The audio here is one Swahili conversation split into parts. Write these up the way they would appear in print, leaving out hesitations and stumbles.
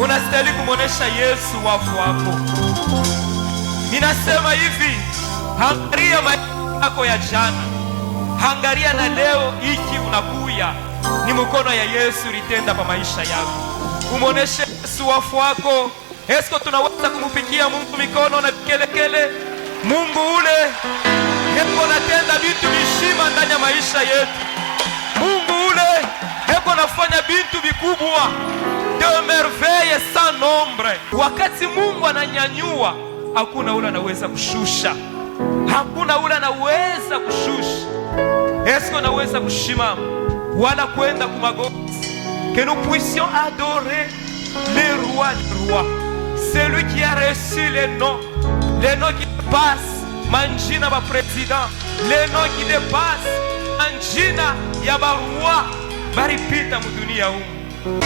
unastahili kumuonesha Yesu wafu wako. Ninasema hivi, angalia maisha yako ya jana, angalia na leo hiki unakuya. Ni mkono ya Yesu litenda pa maisha yako. Umuoneshe Yesu wafu wako. Esko tunaweza kumupikia Mungu mikono na kelekele? Mungu ule eko natenda vitu vishima ndani ya maisha yetu. Mungu ule eko nafanya vitu vikubwa, de merveille sans nombre. Wakati Mungu ananyanyua, hakuna ule anaweza kushusha, hakuna ule anaweza kushusha. Est-ce naweza kushimama wala kwenda kumagoti? Que nous puissions adorer le roi des rois, celui qui a reçu les noms qui dépassent manjina ba président, les noms qui dépassent manjina ya ba roi baripita mudunia humu.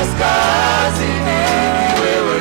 Kaskazini wewe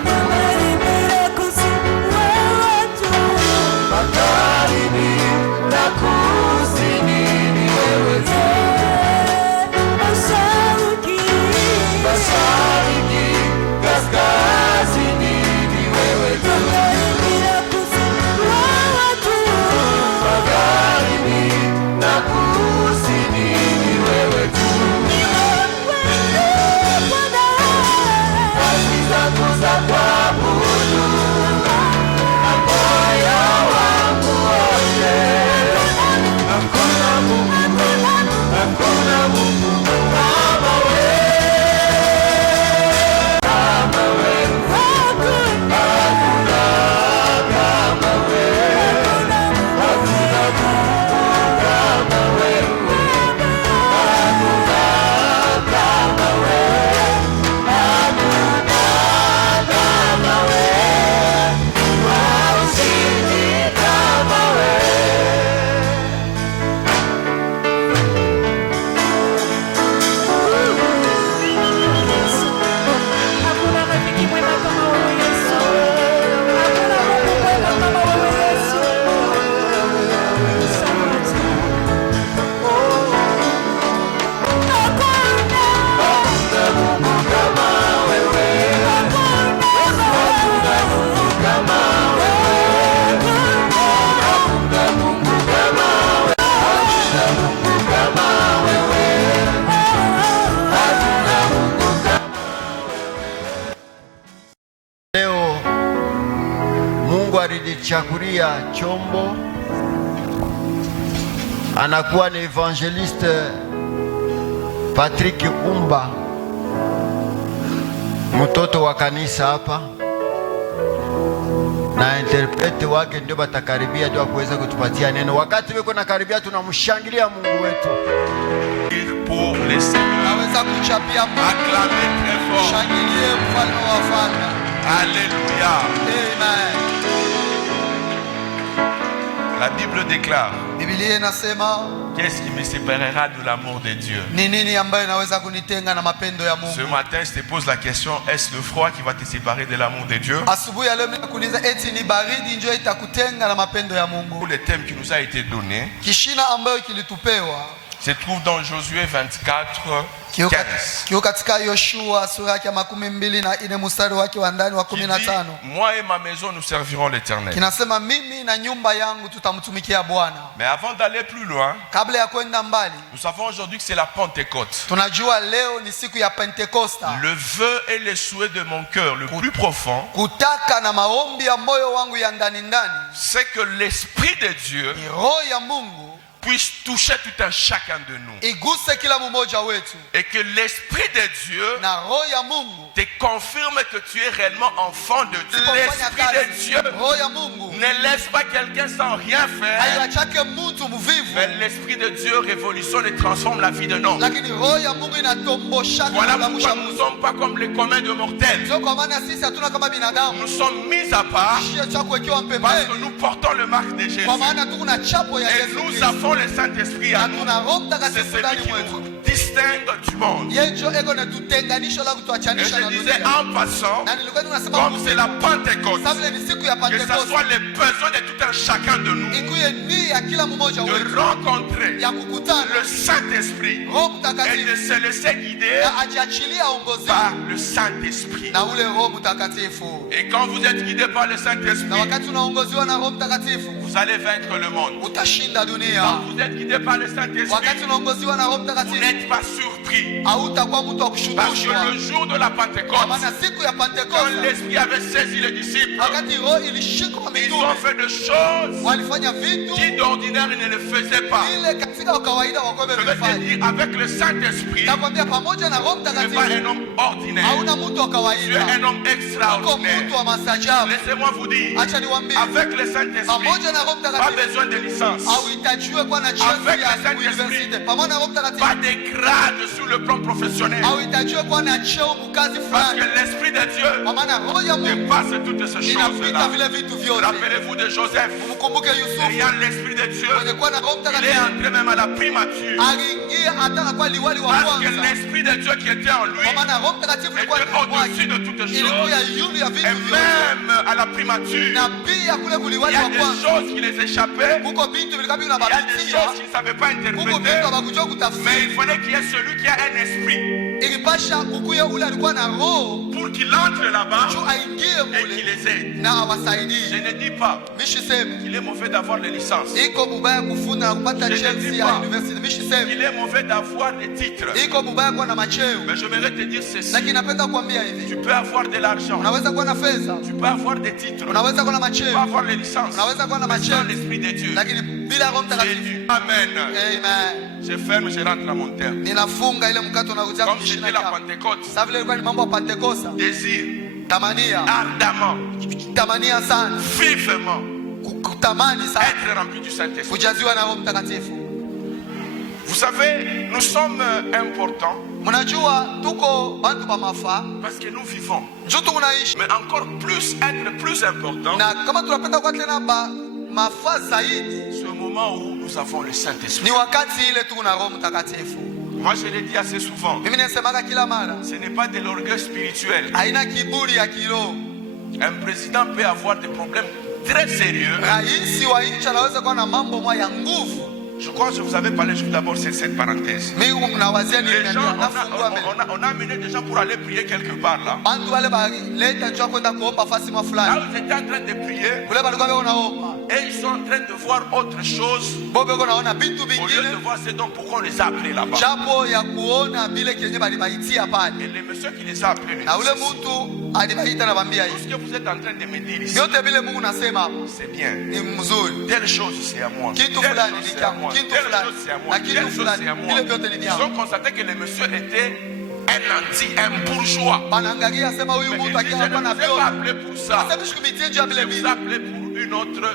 Mungu alinichagulia chombo. Anakuwa ni evangeliste Patrick Umba, mtoto wa kanisa hapa, na interprete wake ndio batakaribia ndio kuweza kutupatia neno. Wakati weko na karibia, tunamshangilia Mungu wetu. Pour les seigneurs. Naweza kuchapia Mungu. Acclamez très fort. Shangilie mfalme wa wafalme. Alléluia. Amen. La Bible déclare: Biblia inasema, qu'est-ce qui me séparera de l'amour de Dieu? ni nini ambayo inaweza kunitenga na mapendo ya Mungu? Ce matin, je te pose la question: est-ce le froid qui va te séparer de l'amour de Dieu? Asubuhi ya leo ninakuuliza, eti ni baridi ndio itakutenga na mapendo ya Mungu? Pour le thème qui nous a été donné Kishina ambayo kilitupewa se trouve dans Josué 24, 15. Kio katika Yoshua sura yake 24 mstari wake wa ndani wa 15. Moi et ma maison nous servirons l'Éternel. Kinasema mimi na nyumba yangu tutamtumikia Bwana. Mais avant d'aller plus loin, Kabla ya kwenda mbali, nous savons aujourd'hui que c'est la Pentecôte. tunajua leo ni siku ya Pentekosta. Le vœu et le souhait de mon cœur le plus profond, Kutaka na maombi ya moyo wangu ya ndani ndani, c'est que l'Esprit de Dieu ni roho ya Mungu puisse toucher tout un chacun de nous. iguse kila mmoja wetu, Et que l'Esprit de Dieu na roho ya Mungu te confirme que tu es réellement enfant de Dieu. isipofanya L'Esprit de kazi. Dieu Roho ya Mungu ne laisse pas quelqu'un sans rien faire. haiachake mtu mvivu, Mais l'Esprit de Dieu révolutionne et transforme la vie de l'homme. lakini roho ya Mungu inatomboshaka Voilà na pourquoi kulamusha nous ne mtu. sommes pas comme les communs de mortels. Sio kwa maana sisi hatuna kama binadamu Nous sommes mis à part shia cha kuwekewa parce que pembeni, nous portons le marque de Jésus. kwa maana tuko na chapo ya Et Yesu nous Kristo, avons le Saint-Esprit à na nous. tuna Roho C'est Mtakatifu celui ndani qui mwetu. nous distingue du monde. Yeye ndio eko na tutenganisho la Et kutuachanisha je na disais dunia. en passant, Na nilikuwa tunasema comme c'est la Pentecôte, sababu ni siku ya que ce Pentekoste, soit les besoins de tout un chacun de nous, ikuye nia ya kila mmoja wetu de rencontrer ya kukutana le Saint-Esprit Roho et Mtakatifu de se laisser guider na ajiachilie aongoze par le Saint-Esprit. na ule Roho Mtakatifu. Et quand vous êtes guidé par le Na Saint-Esprit, wakati unaongoziwa na Roho Mtakatifu vous allez vaincre le monde. utashinda Quand dunia. vous êtes guidé par le Saint-Esprit, Wakati unaongoziwa na Roho vous Mtakatifu n'êtes pas surpris. hautakuwa mtu wa Parce que kushutushwa, le jour de la kwa Pentecôte, maana siku ya quand Pentekoste l'Esprit avait saisi les disciples, wakati Roho ilishikwa ils mitume ont fait des choses walifanya vitu qui d'ordinaire ils ne le faisaient pas. ile katika kawaida wakobe Je vais te vifanya. dire, avec le Saint-Esprit, Nakwambia pamoja na Roho tu n'es pas Mtakatifu un homme ordinaire. hauna mtu wa Tu es kawaida, un homme uko extraordinaire. mtu wa masajabu. Laissez-moi vous dire, Acha niwaambie, avec le Saint-Esprit, pamoja na Roho pas Mtakatifu besoin de licence, hauhitajiwe kuwa na cheti Avec ya le Saint-Esprit. university. Pamoja na Roho pas Mtakatifu de grade sur le plan professionnel. hauhitajiwe kuwa na cheo mkazi Parce que fulani, l'Esprit de Dieu kwa maana Roho ya Mungu dépasse toutes ces inapita choses-là. vile vitu vyote. Rappelez-vous de Joseph, Mkumbuke Yusufu ayant l'Esprit de Dieu, mwenye kuwa na Roho il est Mtakatifu entré même à la primature. aliingia hata na kwa liwali wa Parce que kwanza, l'Esprit de Dieu qui était en lui kwa maana Roho Mtakatifu était ilikuwa ndani au-dessus mwake, de toutes ilikuwa choses. yulu ya Et vitu vyote, même à la primature, na pia kule il kuliwali y a wa des kwanza choses qui les échappaient. kuko vitu vilikuwa Il y a des vinabapitia, choses qu'ils ne savaient pas kuko interpréter. vitu havakujua Mais il kutafsiri. fallait qu'il y ait celui qui a un esprit Ilipasha kukuye ule alikuwa na roho pour qu'il entre là-bas juu aingie et qu'il mule les aide. na Je awasaidie. ne dis pas Mishiseme qu'il est mauvais d'avoir les licences. iko mubaya kufunda na kupata Je ne cheti dis ya pas. university. Mishiseme Il est mauvais d'avoir des titres. iko mubaya kuwa na macheo, Mais j'aimerais te dire ceci. lakini napenda kuambia hivi, Tu peux avoir de l'argent. unaweza kuwa na fedha, Tu peux avoir des titres. Tu unaweza kuwa na peux macheo, avoir les licences. unaweza kuwa na Mais sans macheo, l'Esprit de Dieu. lakini bila Roho Mtakatifu. Jésus. Amen. Amen. Je ferme, je rentre à mon terme. Ninafunga ile mkato na kuja Comme kumshina c'était la kama. Pentecôte, Sasa vile ilikuwa ni mambo ya Pentekoste, désir tamania, ardemment, tamania sana, vivement, kutamani sana être rempli du Saint-Esprit. kujaziwa na Roho Mtakatifu. Vous savez, nous sommes importants Mnajua tuko bantu ba mafaa, parce que nous vivons. juu tunaishi, Mais encore plus, être plus important, na kama tunapenda kwa tena ba mafaa zaidi ce moment où nous avons le Saint-Esprit. ni wakati ile tuko na Roho Mtakatifu. Moi, je l'ai dit assez souvent. Mimi nasemaga kila mara, Ce n'est pas de l'orgueil spirituel. haina kiburi ya kiroho. Un président peut avoir des problèmes très sérieux Rais wa nchi anaweza kuwa na mambo mwa ya nguvu, Je crois que je vous avais parlé juste d'abord, c'est cette parenthèse. mimi mnawazia Les nini gens, nafungua mbele on a amené des gens pour aller prier quelque part là. bantu wale baleta njoo kwenda kuomba fasi mwa Là fulani où ils étaient en train de prier, kule balikuwa beko naomba et ils sont en train de voir autre chose bo beko naona vitu au lieu de vingine voir ce dont pourquoi on les a appelés là-bas. japo ya kuona vile kenye balibaitia Et pale le monsieur qui les a appelés, lui, na ule dit, mtu alibaita na bambia tout ce hivi que vous êtes en train de me dire ici, vyote vile Mungu nasema hapo c'est bien. ni mzuri Telle chose c'est à moi. Kitu Telle fulani chose ni c'est à kyangu, moi. kitu Telle fulani, chose c'est à na moi. kitu Telle chose fulani, c'est à moi. vile vyote ni Ils vyangu. ont constaté que le monsieur était un anti, un bourgeois. banaangalia sema huyu Mais il mtu dit, je akiwa ne hapa na vous ai pas vyote appelé pour ça. sasa msikumitie njia Je vile vous ai vile appelé pour une autre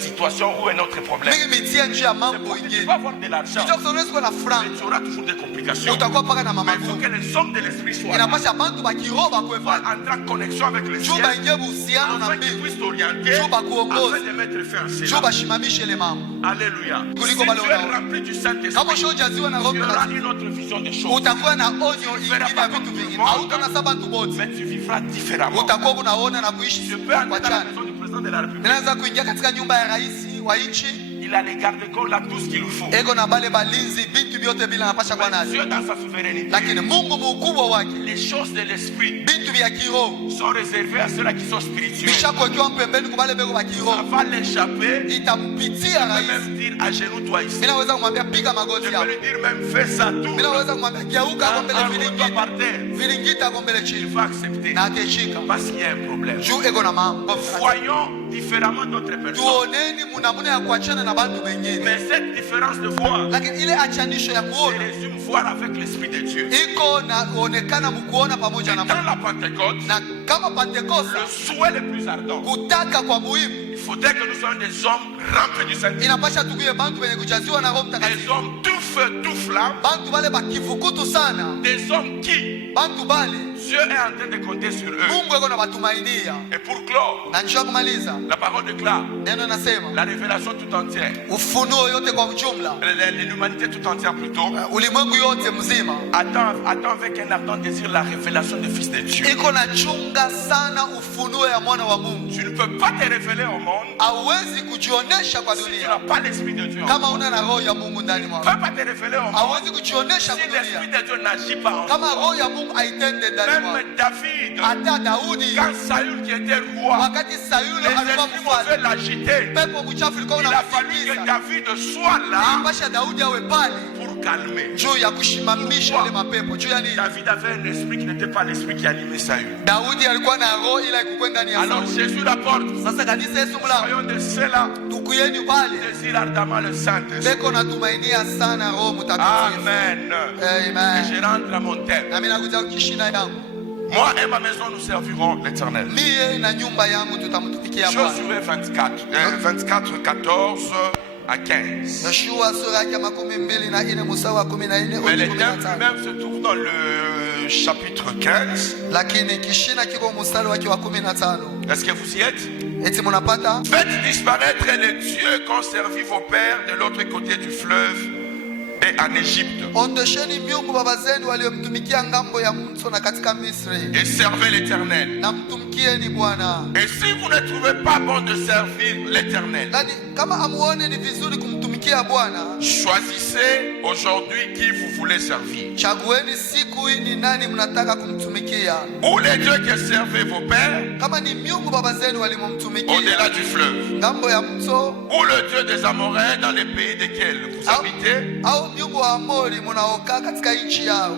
situation ou un autre problème. mimi mitia njia C'est mambo pour que tu ingine vas avoir de l'argent. kicho kusonesi kwa na Mais franga tu auras toujours des complications. utakuwa paka na Mais il faut mamavu que les hommes de l'esprit soient là. inapasha bantu bakiroho Soient bakwefa entrer en connexion avec le juu ciel. baingie buhusiano na Afin qu'ils mbingu puissent t'orienter. Juu bakuongoze. Afin de mettre fin à juu cela. bashimamishe ile mambo Alléluia. Si Kuliko tu wale es wanao- rempli du kama Saint-Esprit, ushojaziwa na tu roho auras mtakatifu une autre vision des choses. utakuwa na onyo ingine ya vitu vingine hautaona sa bantu bote Mais tu vivras différemment. utakuwa unaona na kuishi Je peux entrer kwa dans la chana maison du président de la République. ninaweza kuingia katika nyumba ya rais wa nchi Il a les gardes-corps là, tout ce qu'il nous faut. eko na bale balinzi vitu vyote bila anapasha kuwa Mais navyo Dieu, dans sa souveraineté, lakini Mungu muukubwa wake les choses de l'esprit vitu vya kiroho sont réservées à ceux-là qui sont spirituels. vishakuwekewa mpembeni kwa bale beko ba Ça kiroho va l'échapper. itampitia Je peux rais même dire à genoux, toi ici. mimi naweza kumwambia piga Je magoti peux hapo lui dire même fais ça tout. mimi naweza kumwambia geuka hapo mbele Enroule-toi viringita par terre. viringita hapo mbele Il chini va accepter. na ateshika Parce qu'il y a un problème. juu eko na mambo Voyons différemment d'autres personnes. tuoneni munamuna ya kuachana na bantu wengine Mais cette différence de voix lakini ile achanisho ya se kuona résume voir avec l'Esprit de Dieu. iko na kuonekana mkuona pamoja Et na dans Mungu. la Pentecôte, Na kama le Pentekoste souhait le plus ardent, kutaka kwa muhimu il faudrait que nous soyons des hommes remplis du Saint-Esprit. inapasha tukuye bantu wenye kujaziwa na Roho Des Mtakatifu, hommes tout feu, tout flamme. bantu bale bakivukutu sana, Des hommes qui, bantu bale Dieu est en train de compter sur eux. Mungu eko na batumainia. Et pour clore, Na nisha kumaliza la parole déclare neno nasema la révélation tout entière, ufunuo yote kwa ujumla, l'humanité tout entière plutôt, ulimwengu yote mzima attend avec un ardent désir la révélation du Fils de Dieu. iko na chunga sana ufunuo ya mwana wa Mungu. Tu ne peux pas te révéler au monde Hauwezi kujionesha kwa si tu dunia n'as pas l'Esprit de Dieu. kama una na roho ya Mungu ndani Tu ne mwako. peux pas te révéler au monde Hauwezi kujionesha si kwa l'Esprit dunia de Dieu n'agit pas en kama toi. roho ya Mungu haitende ndani mwako. Même David, Hata Daudi quand Saül qui était roi, wakati Sayulo les alikuwa esprits mauvais mfalme, l'agitaient. pepo mchafu ilikuwa Il a fallu que unamtikisa, David soit là ilipasha Daudi awe pale pour calmer. juu ya kushimamisha ile mapepo. Juu ya nini? David avait un esprit qui n'était pas l'esprit qui animait Saül. Daudi alikuwa na roho ila ikukwenda ndani ya Alors Sauli. Jésus l'apporte. Sasa kanisa Yesu mlango, Soyons de ceux-là tukuyeni pale, qui désirent ardemment le Saint-Esprit. beko natumainia sana Roho Mtakatifu. Amen. Et Amen. je rentre à mon thème. Na mimi nakuja kukishina yangu, Moi et ma maison, nous servirons l'Éternel. mie na nyumba yangu tutamtumikia Bwana. Josué 24, 14 à 15. Yoshua sura yake 24 mstari wa 14 Mais le hadi thème 15. lui-même se trouve dans le chapitre 15. Lakini kishina kiko mstari wake wa 15. Est-ce que vous y êtes? Eti munapata? Faites disparaître les dieux qu'ont servi vos pères de l'autre côté du fleuve et en Égypte. Ondosheni miungu baba zenu waliomtumikia ngambo ya mto na katika Misri, Et servez l'Éternel. na mtumikieni Bwana. Et si vous ne trouvez pas bon de servir l'Éternel, Yaani kama amuone ni vizuri kumtumikia Bwana, choisissez aujourd'hui qui vous voulez servir. chagueni siku hii ni nani mnataka kumtumikia. Ou les dieux que servaient vos pères Kama ni miungu baba zenu au-delà walimomtumikia du fleuve, ngambo ya mto, ou le Dieu des Amoréens dans les pays desquels vous habitez. au miungu wa Amori munaokaa katika nchi yao,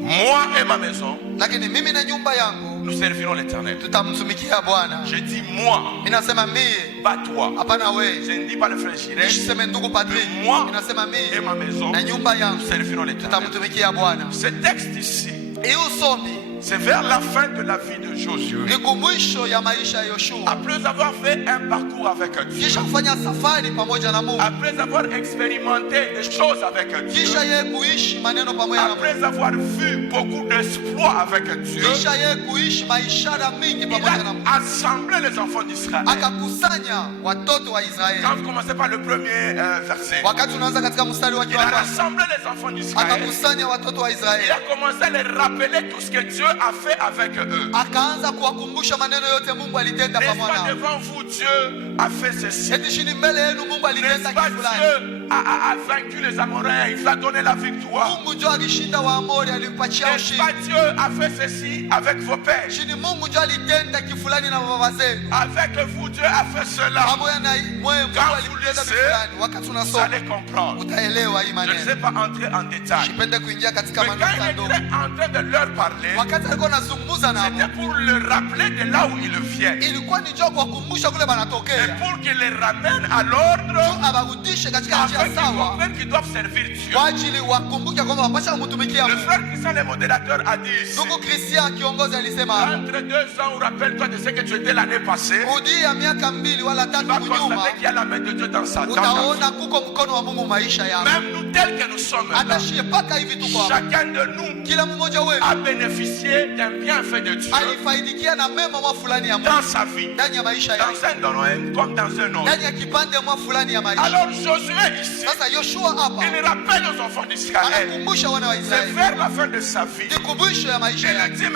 Moi et ma maison, lakini mimi na nyumba yangu nous servirons l'Éternel. tutamtumikia Bwana. Je dis moi, Mimi nasema mie, pas toi. hapana we. Je ne dis pas le frère Chiré. Nisiseme ndugu padri, Moi mimi nasema et mie ma maison, na nyumba nous yangu servirons l'Éternel. tutamtumikia Bwana. Ce texte ici, Hii usomi c'est vers la fin de la vie de Josué. ni kumwisho ya maisha ya Yoshua, Après avoir fait un parcours avec Dieu, kisha kufanya safari pamoja na Mungu, après avoir expérimenté des choses avec Dieu, kisha yeye kuishi maneno pamoja na Mungu, après avoir vu beaucoup d'exploits avec Dieu, kisha yeye kuishi maishara mingi il pamoja na Mungu, a assemblé les enfants d'Israël. akakusanya watoto wa Israeli. Quand vous commencez par le premier verset, Wakati unaanza katika mstari wake il wa a kwanza, rassemblé les enfants d'Israël. akakusanya watoto wa Il Israeli, a commencé à les rappeler tout ce que Dieu a fait avec eux. akaanza kuwakumbusha maneno yote Mungu alitenda N'est-ce pamoja pas nao. devant vous, Dieu a fait ceci? Eti chini mbele yenu Mungu alitenda N'est-ce pas kitu fulani. Dieu a vaincu les Amoréens, il a donné la victoire. Mungu ndio alishinda Waamori, alimpatia N'est-ce pas ushindi. Dieu a fait ceci avec vos pères? Chini Mungu ndio alitenda kifulani na baba zenu. Avec vous, Dieu a fait cela. Pamoja na mwe Mungu Quand alitenda vous kifulani. Wakati Vous unasoma allez comprendre. utaelewa hii Je ne maneno. sais pas entrer en détail. Sipende kuingia katika Mais quand maneno il ndogo. était en train de leur parler, Wakati alikuwa anazungumza nao, c'était pour le rappeler de là où ils viennent. ilikuwa ni njoo kuwakumbusha kule Et banatokea. pour qu'il les ramène à l'ordre, Abarudishe katika afin njia qu'ils sawa. comprennent qu'ils doivent servir Dieu. Kwa ajili wakumbuke kwamba wapasha kumtumikia Le Mungu. frère Christian, le modérateur, a dit ici, Ndugu Christian kiongozi alisema hapo. entre 2 ans, rappelle-toi de ce que tu étais l'année passée, Rudi ya miaka 2 wala tu 3 vas nyuma. constater qu'il y a la main de Dieu dans sa dans ta vie. Utaona kuko mkono wa Mungu maisha yako. Même nous, tels que nous sommes là, Atashie paka hivi tuko hapa. chacun de nous Kila mmoja wetu a bénéficié d'un bienfait de Dieu alifaidikia na mema mwa fulani ya Mungu dans sa vie, ndani ya maisha yake. dans un domaine comme dans un autre. Ndani ya kipande mwa fulani ya maisha. Alors Josué ici, Sasa Yoshua hapa il rappelle aux enfants d'Israël, anakumbusha wana wa c'est Israeli vers la fin de sa vie. kukumbusha ya maisha Il yake. dit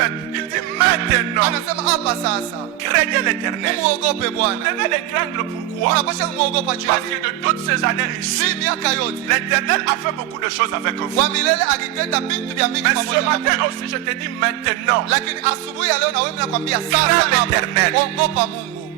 maintenant, Anasema hapa sasa craignez l'Éternel. muogope Vous Bwana. devez le craindre, pourquoi? Unapaswa kumuogopa juu ya Parce nini? que de toutes ces années ici, Si miaka yote l'Éternel a fait beaucoup de choses avec vous. kwa milele alitenda vitu vya mingi Mais pamoja ce na matin Mungu. aussi, je te dis maintenant, Lakini asubuhi ya leo na wewe nakwambia Crains sasa l'Éternel. hapa ogopa Mungu.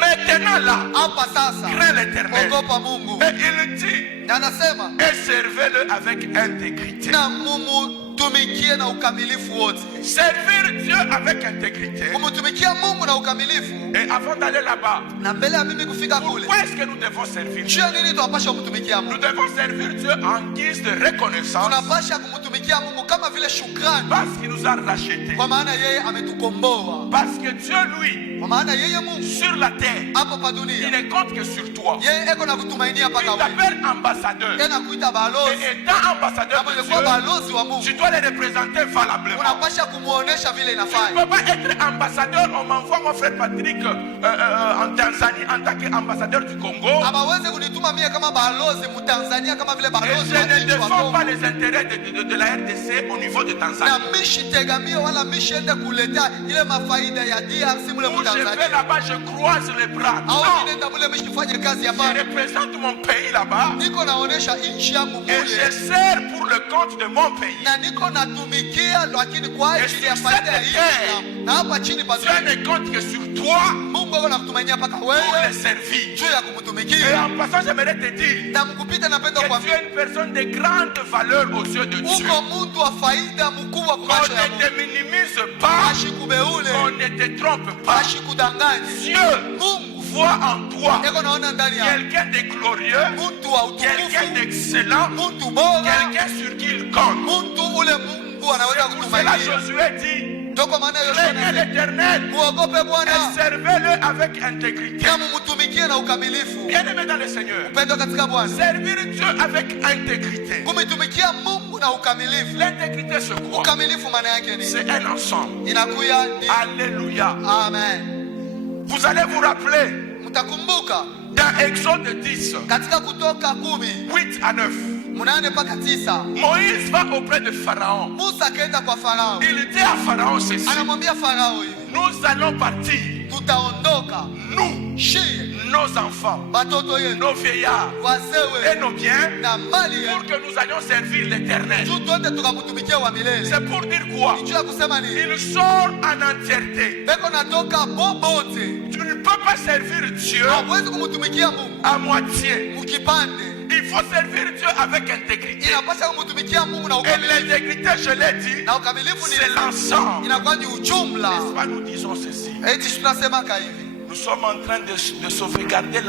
maintenant là, Hapa sasa crains l'Éternel. ogopa Mungu. Et il dit, Na anasema et servez-le avec intégrité. na mumutumikie na ukamilifu wote. Servir Dieu avec intégrité. Kumtumikia Mungu na ukamilifu. Et avant d'aller là-bas, Na mbele ya mimi kufika kule, pourquoi est-ce que nous devons servir juu Dieu? ya nini tunapasha kumtumikia Nous Mungu? devons servir Dieu en guise de reconnaissance Tunapasha kumtumikia Mungu kama vile shukrani, parce qu'il nous a rachetés. kwa maana yeye ametukomboa. Parce que Dieu, lui, Kwa maana yeye Mungu sur la terre, hapa pa il dunia ne compte que sur toi. yeye eko na kutumainia Il mpaka wewe. t'appelle ambassadeur. Tena kuita balozi. Et étant ambassadeur Kama de ulikuwa Dieu, balozi wa Mungu, tu dois les représenter valablement. unapasha kumuonesha vile Tu ne inafanya. peux pas être ambassadeur. On m'envoie mon frère Patrick en Tanzanie en tant qu'ambassadeur du Congo. Abaweze kunituma mie kama balozi mu Tanzania kama vile Et balozi je wa ne nchi wa défends Kongo. pas les intérêts de la RDC au niveau de Na Tanzanie. mishi tegamio wala mishi ende kuleta ile mafaida ya DRC mule Où mu je vais Tanzania. là-bas, je croise les bras. Au Non, nenda mule mishi fanye kazi ya je baba. représente mon pays là-bas. Niko naonesha nchi yangu Et je mule. sers pour le compte de mon pays. Na niko natumikia lakini kwa ajili ya faida ya nchi yangu. Na hapa chini pa Dieu dunia. ne compte que sur toi Mungu ako nakutumainia mpaka pour le wewe servir. juu ya Et kumtumikia. en passant, j'aimerais te dire Na mkupita napenda que kwa tu es une personne de grande valeur aux yeux de Dieu. uko mtu wa faida mkubwa kwa Qu'on macho ya ne Mungu. te minimise pas, Ashikubeule, qu'on ne te trompe pas. ashikudanganye. Dieu Mungu voit en toi eko naona ndani ya quelqu'un de glorieux, mtu wa quelqu'un utukufu, d'excellent, mtu bora, quelqu'un sur qui il compte. mtu ule Mungu anaweza C'est pour cela kutumainia. Josué dit, Ndio kwa maana Yoshua craignez anasema, l'Éternel muogope et Bwana servez-le avec intégrité. na mumtumikie na ukamilifu. Bien-aimé dans le Seigneur, Upendo katika Bwana, servir Dieu avec intégrité. kumtumikia Mungu na ukamilifu. L'intégrité, c'est quoi? Ukamilifu maana yake ni C'est un ensemble. inakuya ni Alléluia. amen. Vous allez vous rappeler Mtakumbuka dans Exode 10, katika Kutoka 10 8 à 9. 8 mpaka 9, Moïse va auprès de Pharaon. Musa akaenda kwa Farao, Il dit à Pharaon ceci, anamwambia Farao hivi, nous allons partir, tutaondoka nous, shie nos enfants, batoto yetu nos vieillards et wazee nos biens, na mali pour yetu que nous allions servir l'Éternel. juu twende tukamtumikia wa milele. C'est pour dire quoi? Juu ya kusema nini? Il sort en entièreté. Beko natoka bobote, Tu ne peux pas servir Dieu hawezi kumtumikia Mungu à moitié. mukipande. Il faut servir Dieu avec intégrité. Inapasha kumtumikia Mungu na Et ukamilifu, l'intégrité, je l'ai dit, na ukamilifu c'est ni l'ensemble. inakuwa ni ujumla. N'est-ce pas, nous disons ceci. Eti tunasemaka hivi, Nous sommes en train de sauvegarder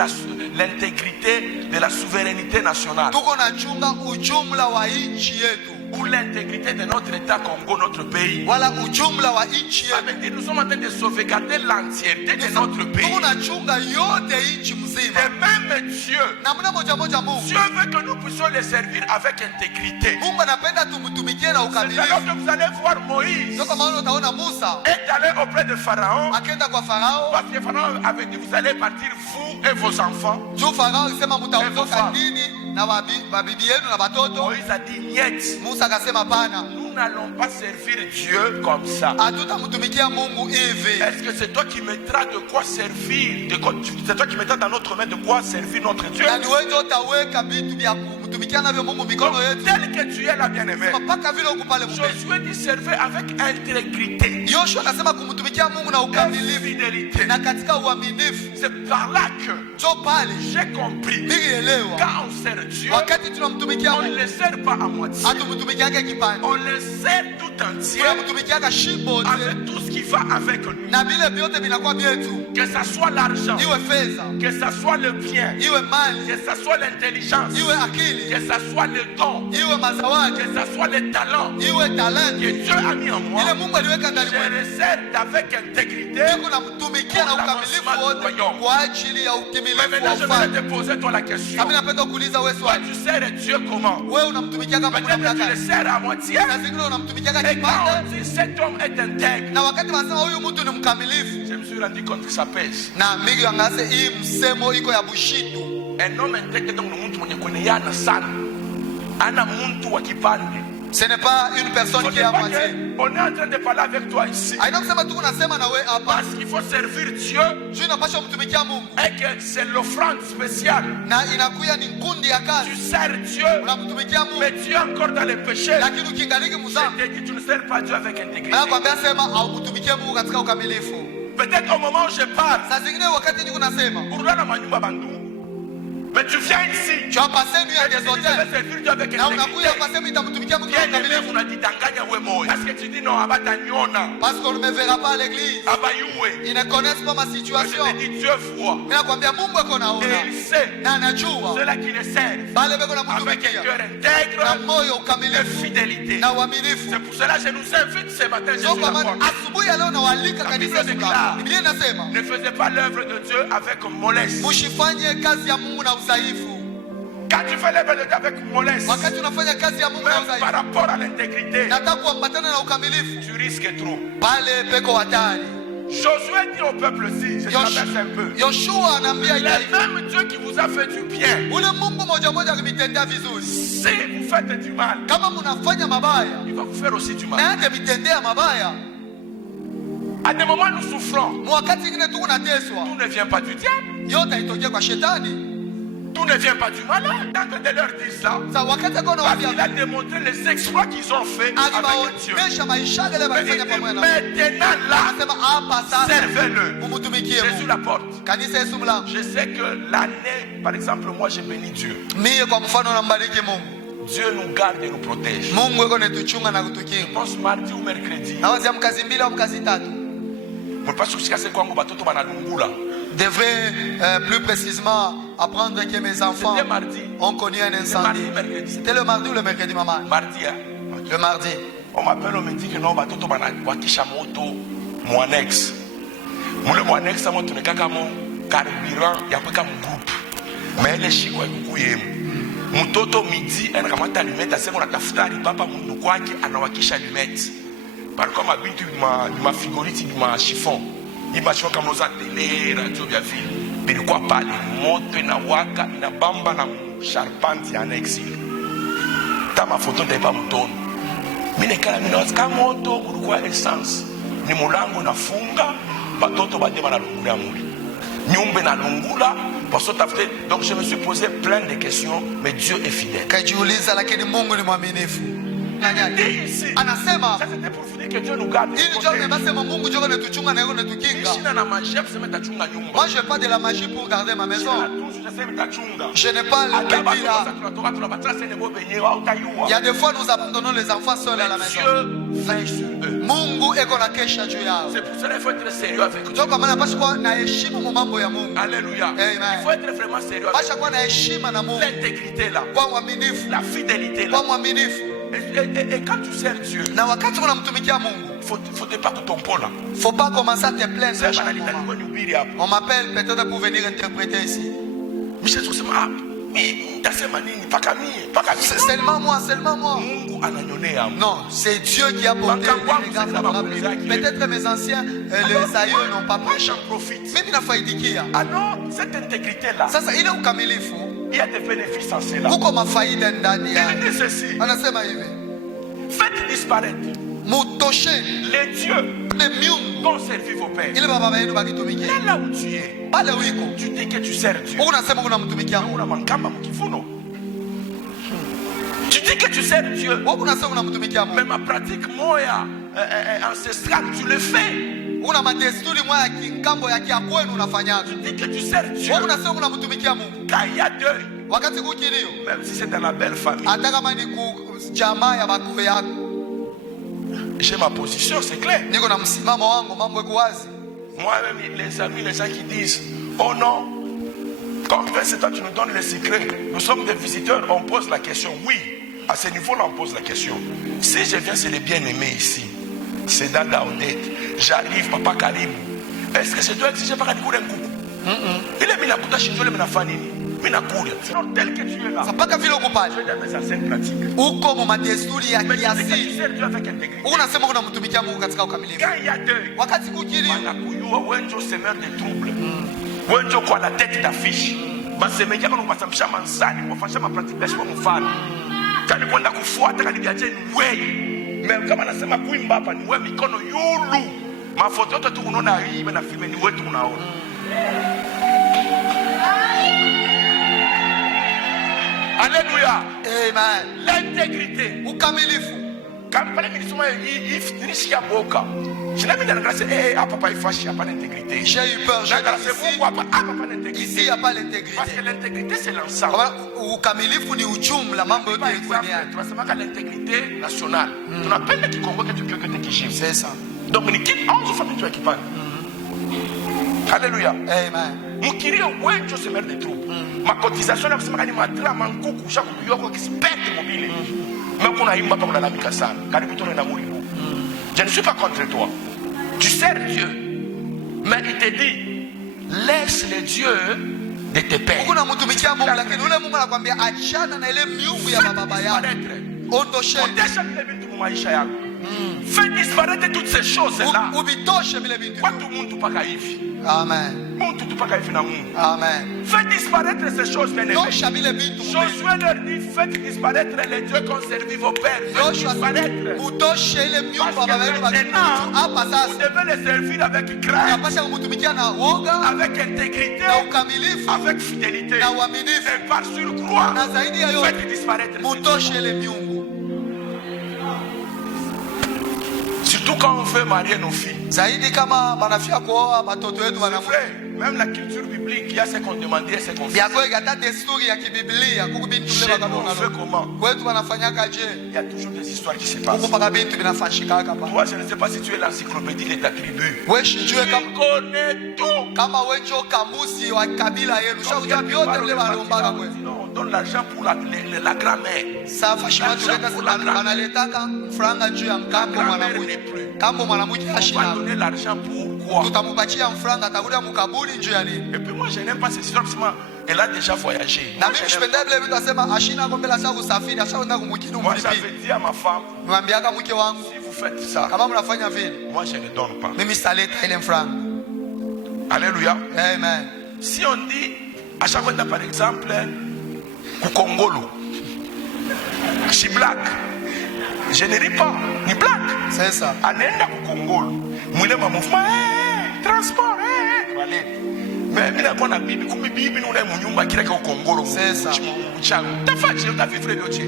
l'intégrité de la souveraineté nationale. tuko na chunga ujumla wa nchi yetu, Ou l'intégrité de notre État Congo, notre pays. wala ujumla wa nchi Ça yetu. veut dire nous sommes en train de sauvegarder l'entièreté de notre pays. Tuko na chunga yote nchi mzima. Et même Dieu, Namna moja moja Mungu, Dieu veut que nous puissions les servir avec intégrité. Mungu anapenda tumtumikie na C'est alors ukamilifu. que vous allez voir Moïse Ndio kwa maana utaona Musa est allé auprès de Pharaon. akaenda kwa Farao, Parce que Pharaon avait dit, vous allez partir, vous et vos enfants. juu Farao alisema mtaondoka Evo nini na babibi yenu na batoto. Moïse a dit, niet, Musa akasema pana, nous nous n'allons pas servir Dieu comme ça. Hatutamtumikia Mungu hivi. Est-ce que c'est toi qui mettras de quoi servir? C'est toi qui mettras dans notre main de quoi servir notre Dieu? Na ni wewe ndio utaweka vitu vya kumtumikia navyo Mungu mikono yetu. Tel que tu es là, bien-aimé. Mpaka vile uko pale mbele. Josué dit servez avec intégrité. Yoshua anasema kumtumikia Mungu na ukamilifu. Fidélité. Na katika uaminifu. C'est par là que j'ai compris. Nilielewa. Quand on sert Dieu, wakati tunamtumikia on ne Mungu, le sert pas à moitié. hatumtumikiaga kipande. On le sert tout entier. Tunamtumikiaga shimbo Avec tout ce qui va avec nous. na vile vyote vinakuwa vyetu. Que ça soit l'argent, Iwe fedha, que ça soit le bien, iwe mali, que ça soit l'intelligence, iwe akili, que ça soit le don, iwe mazawadi, que ça soit le talent iwe talent que Dieu a mis en moi. ile Mungu aliweka ndani Je mwetu. le sers avec intégrité. Mungu namtumikia na ukamilifu wote kwa ajili ya Mais utimilifu maintenant, wa je ufalme. vais te poser toi la question. Sasa napenda kuuliza wewe Toi, swali. tu sers Dieu comment? Wewe unamtumikiaga Mungu Peut-être namna que tu le gani? sers à moitié. Na zingine unamtumikiaga Et quand kipande, on dit cet homme est intègre, na wakati wanasema huyu mtu ni mkamilifu, je me suis rendu compte que ça pèse. na mingi wangase hii msemo iko ya bushitu. Un homme intègre donc ni mtu mwenye kuoneana sana. Ana mtu wa kipande. Ce n'est pas une personne qui est à moitié. On est en train de parler avec toi ici. Haina kusema tu unasema na wewe hapa. Parce qu'il faut servir Dieu Juu inapaswa mtumikia Mungu. et que c'est l'offrande spéciale. Na inakuya ni kundi ya Tu kazi. sers Dieu, Unamtumikia Mungu. mais tu es encore dans les péchés. Lakini ukiingaliki mzambi, Je te dis, tu ne sers pas Dieu avec intégrité. nakwambia sema haumtumikie Mungu katika ukamilifu. Peut-être au moment où je parle, Saa zingine wakati niko nasema, Urulana manyumba bandu. Mais tu viens ici. tu as passé nuit à Et tu des dis, je vais hôtels. servir Dieu avec Na intégrité. unakuya kwa sema itamtumikia Mungu kwa Bien aimé, ukamilifu. unajidanganya wewe moyo. Parce que tu dis non, abata nyona, Parce qu'on ne me verra pas à l'église. abayue. Ils ne connaissent pas ma Mais je situation. te dis, Dieu voit. Mimi nakwambia Mungu ako Et naona. il sait. Na anajua. Ceux-là qui le servent. Bale beko Avec un namtumikia. cœur Na intègre moyo de ukamilifu. fidélité. Na uaminifu. C'est pour cela que je nous invite ce matin, So Jésus kwa la maana porte. asubuhi ya leo nawaalika kanisa Biblia déclare. Biblia inasema Ne faisez pas l'œuvre de Dieu avec mollesse. msifanye kazi ya Mungu na udhaifu. Quand tu fais l'œuvre de Dieu avec mollesse, Wakati unafanya kazi ya Mungu na même par udhaifu, rapport à l'intégrité, nataka kuambatana na ukamilifu, tu risques trop. pale peko hatari. Josué dit au peuple aussi, je traverse un peu. Yoshua anaambia Le hivi, même Dieu qui vous a fait du bien, ule Mungu moja moja alimtendea vizuri. si vous faites du mal, Kama mnafanya mabaya, il va vous faire aussi du na mal. yake mitendea mabaya. À des moments, nous souffrons. Wakati ingine tu unateswa, Tout ne vient pas du diable, yote haitokea kwa shetani. tout ne vient pas du malin. Tant que de leur dire ça, Sasa wakati ako parce qu'il nawaambia, a démontré les exploits qu'ils ont fait avec Dieu. aliwaonesha maisha yale Mais il walifanya dit, pamoja na maintenant là, anasema hapa sasa servez-le. mumutumikie Jésus Mungu. la porte. Kanisa Yesu mlango. Je sais que l'année, par exemple, moi j'ai béni Dieu. Mie kwa mfano nambariki Mungu. Dieu nous garde et nous protège. Mungu eko netuchunga na Je kutukinga. pense mardi ou mercredi. Nawazia mkazi mbili au mkazi tatu. Mpasi kushika se kwangu batoto banalungula. Devrais plus précisément apprendre que mes enfants C'était mardi. ont connu un Mardi, incendie. mercredi. C'était le mardi ou le mercredi, maman? Mardi, hein. Le mardi. On m'appelle, on me dit que non, batoto banawakisha moto mwanex. Mule mwanex amo tunekaka mo carburant ya kweka mu groupe. Mais ile shiko ikuku yemu. Mtoto midi anakamata allumette asema unatafuta alipapa mundu kwake anawakisha allumette. Par contre ma bintu ma frigoriti ma chiffon. Iba chiffon kama uza tele radio vya vile. Bilikuwa pale moto inawaka inabamba na charpente ya annex ile. Tama photo ndaipa mtono. Mine kala minawazika moto ulikuwa essence. Ni mulango nafunga batoto badema na lungula muli. Nyumba na lungula parce tafute. Donc je me suis posé plein de questions mais Dieu est fidèle. Kajiuliza lakini Mungu ni mwaminifu. Dit ici. Anasema Ça c'était pour vous dire que Dieu nous garde. ili ndio nimesema Mungu ndio netuchunga na yeye netukinga. Ishina na majefu sema tachunga nyumba. Moi je fais pas de la magie pour garder ma maison. Je Je n'ai pas le débit là. Il y a des fois nous abandonnons les enfants seuls à la maison. Dieu veille sur eux. Mungu eko na kesha juu yao. C'est pour cela qu'il faut être sérieux avec Dieu. Ndio kwa maana pasha kuwa na heshima mu mambo ya Mungu. Alléluia. Amen. Il faut être vraiment sérieux avec Pasha kuwa na heshima na Mungu. l'intégrité là, Kwa mwaminifu. la fidélité Kwa là. mwaminifu. Et quand tu sers Dieu, Na wakati unamtumikia Mungu, il faut te battre ton pôle là. faut pas commencer à te plaindre C'est à chaque pas moment. la On m'appelle peut-être pour venir interpréter ici. Michel kusema ah, mimi nitasema nini paka C'est mimi. seulement moi, seulement moi. Mungu ananyonea. Non, c'est Dieu qui a porté les regards favorables. Peut-être mes anciens, les aïeux n'ont pas Moi prêché. j'en profite. Mimi nafaidikia. Alors, cette intégrité là, Sasa ile ukamilifu, il y a des bénéfices en cela. kuko mafaida ndani Il yake. dit ceci. Anasema hivi, Fais Faites disparaître Mutoshe les dieux le miungu dont servi vos pères. ile baba yenu bakitumikia. Là où tu es, Pale uiko. tu dis que tu sers Dieu. Unasema unamtumikia Mungu. Una mankamba mkifuno. Tu dis que tu sers Dieu. Unasema unamtumikia Mungu. Mais ma pratique moya ancestrale, tu le fais. Una madesturi moya kingambo ya kwenu unafanya. Tu dis que tu sers Dieu. Unasema unamtumikia Mungu. Quand il y a deuil, Wakati kukilio. même si c'est dans la belle famille. Hata kama ni jamaa ya bakoo yako. J'ai ma position, c'est clair. Niko na msimamo wangu, mambo yako wazi. Moi-même, les amis, les gens qui disent, oh non, comme c'est toi, tu nous donnes les secrets. Nous sommes des visiteurs, on pose la question. Oui, à ce niveau-là, on pose la question. Si je viens, c'est les bien-aimés ici. C'est Dada Odette. J'arrive, Papa Karim. Est-ce que je dois exiger Papa Karim un coucou? Il est mis la couta chinjole, mais la fanini. Sinon, tel que tu es là, Sapaka vile uko pale. je vais dans mes anciennes pratiques. Uko mu madesturi ya Mais tu dis que tu kiasili. sers Dieu avec intégrité. Unasema unamtumikia Mungu katika ukamilifu. Quand il y a deuil, Wakati kukilio. Manakuyua wenjo semeur de trouble. Wenjo kwa la tête d'affiche. Basemeki yako nukubasamisha mansani, wafanyisha mapratique ya shimo mfano. Kani kwenda kufuata kani biache ni wewe. Mais kama nasema kuimba hapa ni wewe mikono yulu. Mafoto yote tu unaona hii na filme ni wewe tu unaona. Alléluia. Amen. L'intégrité. Ukamilifu. Quand pale minisoma nilisikia boka. Shinami ndangaase hapa pa ifashi hapa l'intégrité. J'ai eu peur. Ndangaase Mungu hapa pa Ici, l'intégrité. il n'y a pas Parce que l'intégrité. l'intégrité c'est l'ensemble. Ukamilifu ni ujumla, mambo yote Par yako exemple, ndani. tunasema l'intégrité nationale. Tunapenda kikongo ketu kio kete kishimu. C'est ça. Donc ni kitu anzo famille tu ekipani. Alléluia. Amen. Mukirio wenjo semeur de troupe. Ma cotisation na kusema kani madrama nkuku shaku yoko expert mobile. Mais kuna imba pa kulalamika sana. Karibu tone na muri. Je ne suis pas contre toi. Tu sers Dieu. Mais il te dit laisse les dieux de tes pères. Kuna mtumikia Mungu lakini ule Mungu anakuambia achana na ile miungu ya baba yako. Ondoshe. Ondesha vile vitu mu maisha yako. Fais disparaître toutes ces choses-là. Ubitoshe vile vitu. Watu muntu paka hivi. Amen. Muntu tu paka hivi na Mungu. Amen. Fais disparaître ces choses, bien-aimés. Tosha vile vitu. Josué leur dit, faites disparaître les dieux qu'ont servi vos pères. Faites disparaître. Utoshe ile miungu Parce baba que yenu maintenant, hapa vous sasa. devez les servir avec crainte, Unapasha kumtumikia na woga, avec intégrité, na ukamilifu, avec fidélité. na uaminifu. Et par surcroît, Na zaidi ya yote, faites disparaître ces mutoshe dieux. ile miungu. Surtout quand on veut marier nos filles. Zaidi kama banafia kuoa watoto wetu C'est wanamu. vrai, même la culture biblique, il y a ce qu'on demandait et ce qu'on fait. Bia kweli hata desturi ya kibiblia kuku bintu Chez vile nous, on fait bakabona. comment? Kwetu wanafanyaka je? Il y a toujours des histoires qui se passent. Kuku paka bintu binafanyika hapa. Toi, je ne sais pas si tu es l'encyclopédie de ta tribu. Wewe shijue Tu kama connais tout. kama wewe ndio kamusi wa kabila yenu. Shauja vyote vile wanaombaga kwetu. Sinon, on donne l'argent pour la grammaire. Safa shima tuleta analetaka mfranga juu ya mkambo mwanamke. Kambo mwanamke On va ashina. donner l'argent pour quoi? Tutamupatia mfranga atakuja mkaburi njoo ya nini? Et puis moi, je n'aime pas cette histoire parce que elle a déjà voyagé. Na Moi, mimi je n'aime sipende vile vitu asema ashina kwa mbele asha kusafiri ashaenda kumwikini pas. Moi, umlipi. j'avais dit à ma femme, Niwaambiaka mke wangu si vous faites ça, kama mnafanya vile moi, je ne donne pas. mimi sitaleta ile mfranga. Alléluia. Amen. Si on dit, à chaque fois, par exemple, Kukongolo, je suis black, je ne ris pas, ni black. C'est ça. Anaenda Kukongolo, mwile ma mouvement, transport, wale. Mais mimi nakuwa na bibi, kumi bibi nuna munyumba kile kwa Kongolo. C'est ça. Tafadhali utavivre yote.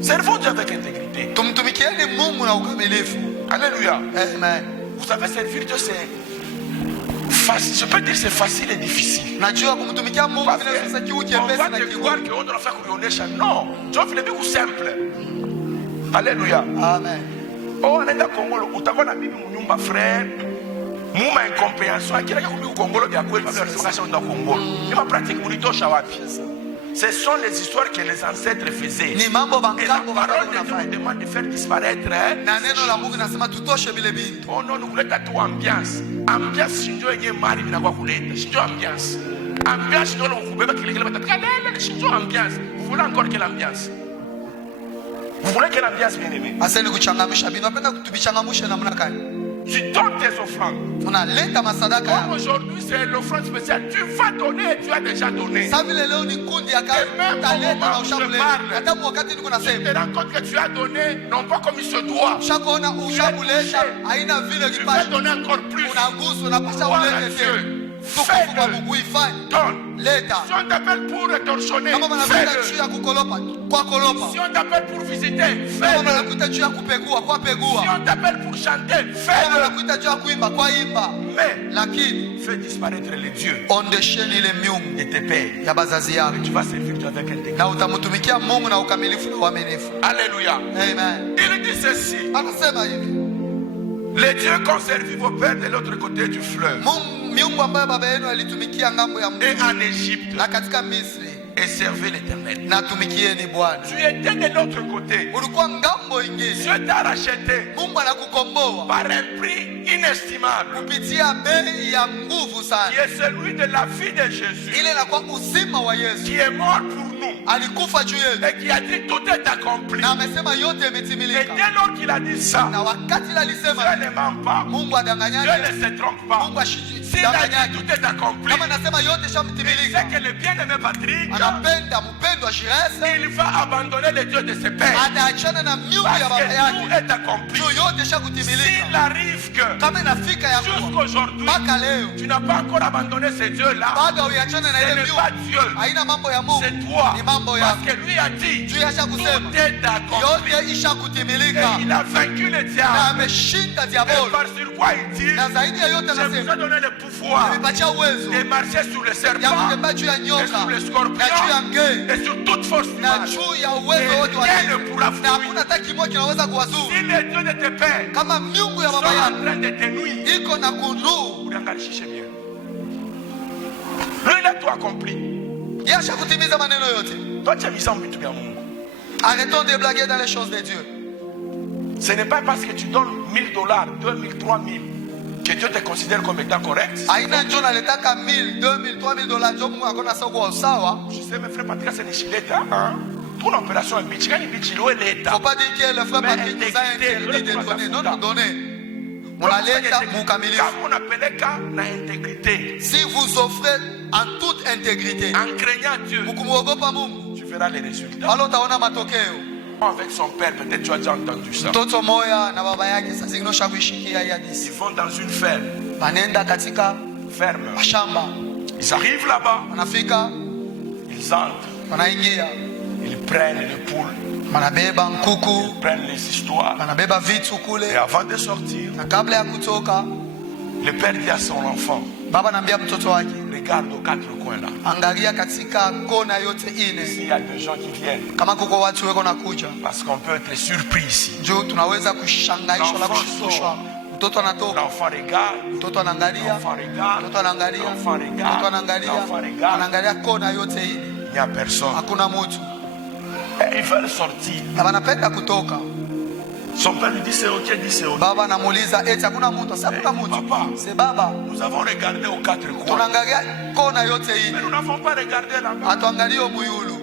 Servons Dieu avec intégrité. Tumtumikieni Mungu na ukamilifu. Alléluia. Amen. Vous savez, servir Dieu, c'est facile. Je peux dire c'est facile et difficile. Najua kumtumikia Mungu Parce vile sasa kiu qu'on kiepesi va na te kiu. croire qu'on doit faire kuonyesha. Non, Dieu vile biku simple. Alléluia. Amen. Oh, anaenda Kongolo, utakuwa na bibi mnyumba frère. Muma incompréhension akila kwa bibi Kongolo ya kweli parce que c'est dans Kongolo. Ni ma pratique mulitosha wapi? Ce sont les histoires que les ancêtres faisaient. Ni mambo Et la bangambo parole de Dieu wanafanya. nous demande de faire disparaître. Na neno la Mungu nasema tutoshe vile bintu. Oh non, nous voulons tu ambiance. Ambiance shinjo yenye mali binakuwa kuleta. Shinjo ambiance. Ambiance ndio kubeba kile bataka. Shinjo ambiance. Vous voulez encore quelle ambiance? Vous voulez quelle ambiance bien aimé? Aseni kuchangamsha bintu. Napenda kutubichangamsha namna gani? Tu donnes tes offrandes. unaleta masadaka Comme yako. aujourd'hui c'est l'offrande spéciale. Tu vas donner et tu as déjà donné. Sasa vile leo ni kundi ya kazi, Amen. utaleta na ushakuleta. Parle. Hata wakati niko Tu nasema, te rends compte que tu as donné, non pas comme il se doit. ushakuona ushakuleta, haina vile Tu vas kipaji. donner encore plus. Unagusa, unapasha Gloire à ulete Dieu. tena. Tukufu kwa Mungu ifanye. Donne. Leta. Si on t'appelle pour rétorsionner, Kama wanakuita juu fais-le. ya kukolopa, kwa kolopa. Si on t'appelle pour visiter, Kama fais-le. wanakuita juu ya kupegua, kwa Si pegua. on t'appelle pour chanter, Kama fais-le. wanakuita juu ya kuimba, kwa imba. Mais Lakini fais disparaître les dieux ondesheni ile miungu de tes pères. ya bazazi yako. Tu vas servir Dieu avec intégrité. Na utamtumikia Mungu na ukamilifu na uaminifu. Alléluia. Amen. Il dit ceci. Anasema hivi. Les dieux qu'ont servi vos pères de l'autre côté du fleuve Miungu ambayo baba yenu alitumikia ngambo ya et mto en Égypte na katika Misri, et servez l'Éternel. na tumikieni Bwana. Tu étais de l'autre côté. Ulikuwa ngambo ingine. Dieu t'a racheté Mungu anakukomboa par un prix inestimable kupitia bei ya nguvu qui sana. est celui de la vie de Jésus Ile inakuwa uzima wa Yesu. qui est mort pour nous Alikufa juu yetu et qui a dit tout est accompli. na amesema yote Et imetimilika. dès lors qu'il a dit ça, Na wakati ile alisema, Dieu ne ment pas, Mungu Dieu adanganyake, ne se trompe pas. Mungu S'il a dit ashidanganyake. tout est accompli, Kama nasema yote il ishatimilika, sait que le bien-aimé Patrick, anapenda mpendwa Shirese, il va abandonner le Dieu de ses pères. ataachana na miungu Parce ya baba que yake. tout est accompli. Juu yote S'il ishakutimilika. arrive que Kama inafika ya kuwa jusqu'aujourd'hui, mpaka leo tu n'as pas encore abandonné ce Dieu-là, bado hauiachana na ce ile n'est pas miungu, Dieu, haina mambo ya Mungu, c'est toi. ni mambo Parce yako. que lui a dit, Juu yasha tout kusema est accompli. yote Et ishakutimilika il a vaincu le na diable. ameshinda Et diabolo. par sur quoi il dit, Na zaidi ya yote je vous anasema ai donné le pouvoir amepatia uwezo de marcher sur le ya serpent kutembea juu ya et nyoka sur le na juu ya scorpion ngee et sur toute force du na mal. juu ya uwezo wote wa Rien ne giza. pourra Na hakuna hata kimoja kinaweza kuwazuru. Si les dieux de tes pères Kama miungu ya sont baba en yako train de te nuire, iko na kunuu, unaangalia bien. Lui, il a tout accompli. yeye ashakutimiza maneno yote. Toi, tu as mis ça en vitu ya Mungu. Arrêtons de blaguer dans les choses de Dieu. Ce n'est pas parce que tu donnes $1000, 2000, 3000 que Dieu te considère comme étant correct. Aina njo naletaka 1000, 2000, 3000 dollars njo Mungu akona soko sawa. Je sais, mes frères Patrick, c'est des l'État. Pour l'opération Bichi, quand il Bichi, l'État. Faut pas dire que le frère Mais Patrick nous a interdit de donner. Non, nous donner. Munaleta mukamilifu. Comme on appelait ça, la intégrité. Si vous offrez en toute intégrité, En craignant Dieu, mukumuogopa Mungu, tu verras les résultats. wala utaona matokeo. Avec son père, peut-être tu as déjà entendu ça. Mtoto moya na baba yake sasa zingine kuishikia hii Ils hadithi. vont dans une ferme. Banenda katika Ferme. mashamba, Ils arrivent là-bas, wanafika, ils entrent, wanaingia, ils prennent les poules, wanabeba nkuku, ils prennent les histoires. wanabeba vitu Et kule, avant de sortir, na kabla ya kutoka, le père dit à son enfant, baba anaambia mtoto wake, regarde aux quatre coins là. angalia katika kona yote ine, S'il y a des gens qui viennent, kama kuko watu weko nakuja, parce qu'on peut être surpris ici. juu tunaweza kushangaishwa na kushtushwa. Mtoto anatoka, L'enfant regarde, mtoto anaangalia, l'enfant regarde, mtoto anaangalia, l'enfant mtoto regarde, anaangalia, l'enfant regarde. anaangalia kona yote ile, Il n'y a personne. hakuna mtu. Et il veut sortir. Na wanapenda kutoka. Son père lui dit c'est ok, il dit c'est ok. Baba anamuuliza eti hakuna mtu, sasa hakuna mtu. Papa. C'est baba. Nous avons regardé aux quatre coins. Tunaangalia kona yote Mais ile. nous n'avons pas regardé là-bas. Atuangalie muyulu.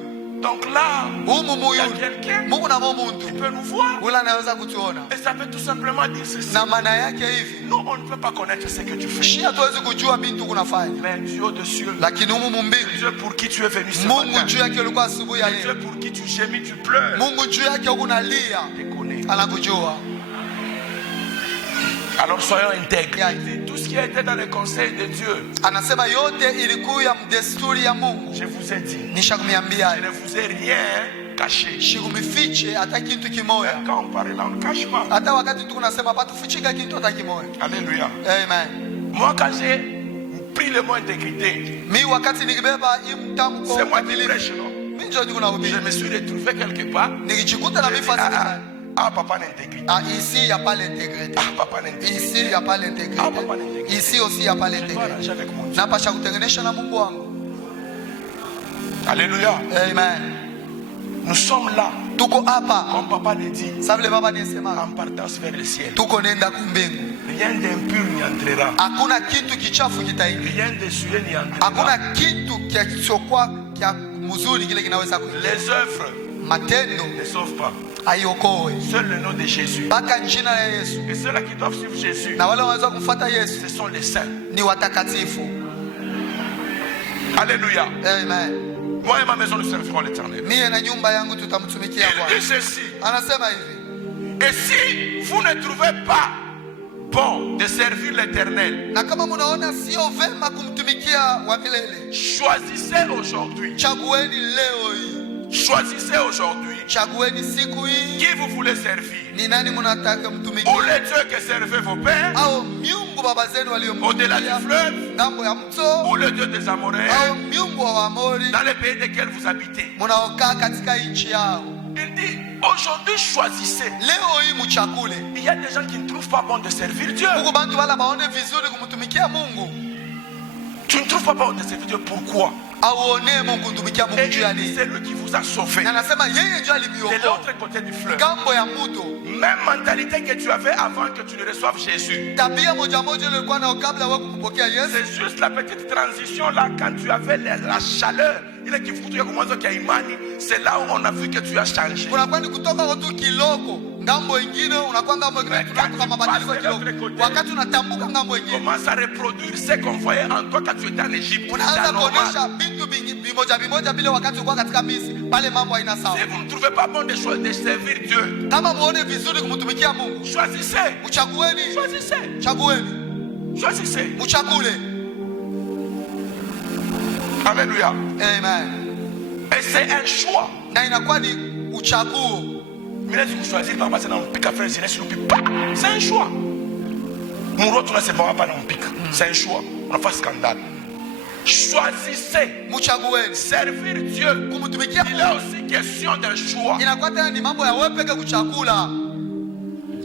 Donc là, Humu il y a muyulu. quelqu'un Mungu na qui muntu. peut nous voir. Ula anaweza kutuona. Et ça veut tout simplement dire ceci. Na maana yake hivi. Nous, on ne peut pas connaître ce que tu fais. Shia tuwezi kujua bintu kunafanya. Mais Dieu au-dessus, Lakini humu mumbili. Dieu pour qui tu es venu ce Mungu matin. juu yake ulikuwa asubuhi ya Dieu leo. pour qui tu gémis, tu pleures. Mungu juu yake unalia. te connaît. Anakujua. Alors soyons intègres. Yeah. Tout ce qui a été dans le conseil de Dieu, Anasema yote ilikuwa desturi ya Mungu. je vous ai dit. Nishakumiambia. Je ne vous ai rien caché. Shikumifiche hata kitu kimoya. Quand on parle là, on ne cache pas. Hata wakati tunasema patufichika kitu hata kimoya. Alléluia. Amen. Moi, quand j'ai pris le mot intégrité, Mi wakati nikibeba hii mtamko c'est moi qui kamilifu. prêche, non? Mimi ndio niko nahubiri. Je me suis retrouvé quelque part. Nilijikuta na J'ai mimi dit, fasi ah, papa l'intégrité. ah, ici il y a pas l'intégrité. Ah, papa l'intégrité. Ici il y a pas l'intégrité. Ah, papa l'intégrité. Ici aussi il y a pas Je dois l'intégrité. arranger avec mon Dieu. Napasha kutenganisha na Mungu wangu. Alléluia. Amen. Nous sommes là, Tuko hapa. comme papa le dit, Sasa vile baba nisema, en partance vers le ciel. tuko nenda kumbingu. Rien d'impur n'y entrera. Hakuna kitu kichafu kitaingia. Rien de souillé n'y entrera. Hakuna kitu kisichokuwa kia mzuri kile kinaweza kuingia. Les œuvres Matendo ne sauvent pas. aiokoe. Seul le nom de Jésus. Mpaka jina la Yesu. Et ceux-là qui doivent suivre Jésus, Na wale wanaweza kumfuata Yesu ce sont les saints. ni watakatifu. Alléluia. Amen. Moi et ma maison, nous servirons l'Éternel. Mie na nyumba yangu tutamtumikia Il Bwana. dit ceci. Anasema hivi. Et si vous ne trouvez pas bon de servir l'Éternel, Na kama munaona sio vema kumtumikia wa milele, choisissez aujourd'hui. chagueni leo hii. Choisissez aujourd'hui Chagueni siku hii qui vous voulez servir. ni nani mnataka Ou mtumikie. les dieux que servaient vos pères, Au miungu baba zenu au-delà du waliomtumikia fleuve, ngambo ya mto, ou le Dieu des Amoréens, au miungu wa Waamori dans les pays desquels vous habitez. munaokaa katika nchi yao. Il dit, aujourd'hui choisissez. Leo hii mchakule. Il y a des gens qui ne trouvent pas bon de servir Dieu. Mungu bantu wala baone vizuri kumtumikia Mungu. Tu ne trouves pas bon de servir Dieu, pourquoi? Auone Mungu kumtumikia Et Mungu juu ya il dit, nini? c'est lui qui vous a sauvé. Na anasema yeye ndio De alimiokoa l'autre côté du fleuve. ngambo ya mto. Même mentalité que tu avais avant que tu ne reçoives Jésus. Tabia moja moja ile ilikuwa nayo kabla wewe kumpokea Yesu. C'est juste la petite transition là quand tu avais la chaleur. Il est qui kutoka kwa mwanzo kia imani, c'est là où on a vu que tu as changé. Unakuwa ni kutoka tu kiloko ngambo ingine, unakuwa ngambo ingine, tunatoka mabadiliko kidogo. Wakati unatambuka ngambo ingine, Commence à reproduire ce qu'on voyait en toi quand tu étais en Égypte. unaanza C'est normal. kuonesha vitu vimoja vimoja vile wakati ulikuwa katika Misri. Pale mambo haina sawa. Si vous ne trouvez pas bon de servir Dieu, Kama muone vizuri kumtumikia Mungu, choisissez. uchagueni, Choisissez. chagueni, Choisissez. mchakule. Alléluia. Amen. Et c'est un choix. Na inakuwa ni uchaguo. Mais là, si vous choisissez, par exemple, c'est dans le pic, c'est un choix. Mon retour, c'est pas dans le pic. C'est un choix. On a fait scandale. Choisissez. Mchagueni. Servir Dieu. Kumtumikia Il est aussi question d'un choix. inakuwa tena ni mambo ya wewe peke kuchakula.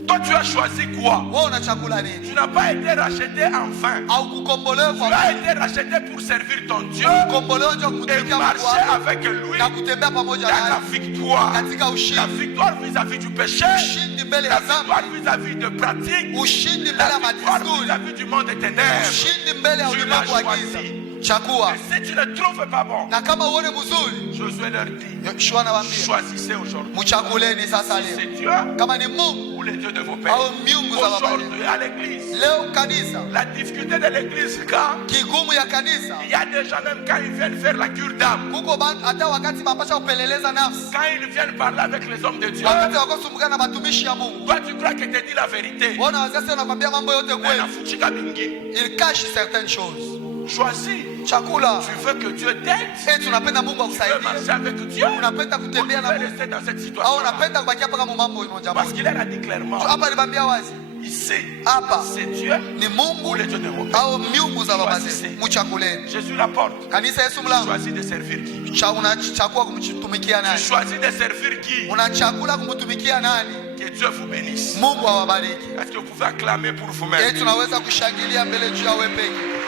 Toi, tu as choisi quoi? Wewe unachakula nini? Tu n'as pas été racheté en vain. Au kukombolewa Tu kwa as été racheté pour servir ton Dieu kukombolewa ndio et kumtumikia Mungu marcher wako avec lui na dans kutembea pamoja la naye victoire. katika La ushindi. victoire vis-à-vis du péché. Ushindi mbele La ya victoire dhambi, vis-à-vis de pratique. ushindi mbele La ya victoire madesturi, vis-à-vis du monde des ténèbres. ushindi mbele ya Tu l'as ulimwengu wa giza. choisi. Chakua. Et si tu ne trouves pas bon, Na kama uone mzuri, Josué leur dit, Yoshua anawaambia, choisissez aujourd'hui. mchakuleni sasa Si c'est leo. Dieu Kama ni Mungu ou les dieux de vos pères. au miungu za baba Aujourd'hui yenu. à l'église, Leo kanisa, la difficulté de l'église, quand kigumu ya kanisa, il y a des gens même quand ils viennent faire la cure d'âme, kuko bantu hata wakati mapasha kupeleleza nafsi, quand ils viennent parler avec les hommes de Dieu, wakati wakosumbuka na batumishi ya Mungu, toi tu crois que te dit la vérité. wana wazee wanakwambia mambo yote Mais kweli. la fuchika mingi. Il cache certaines choses. Choisis. Chakula, Tu veux que Dieu t'aide. tunapenda Mungu Tu veux akusaidie. marcher avec Dieu. Unapenda Ou tu kutembea na veux Mungu rester dans cette au situation. unapenda kubakia paka mambo moja Parce moja. qu'il a dit clairement, Hapa alibambia wazi, ici, hapa c'est Dieu ni ou Mungu les dieux de vos pères. au miungu za baba zetu. Mchakuleni. Jésus la porte. Kanisa Yesu Tu mlango. choisis de servir qui? Unachakua kumtumikia Tu nani? choisis de servir qui? Unachakula kumtumikia nani? Que Dieu vous bénisse. Mungu awabariki. Est-ce que vous pouvez acclamer pour vous-même? Tunaweza kushangilia mbele juu ya wewe peke.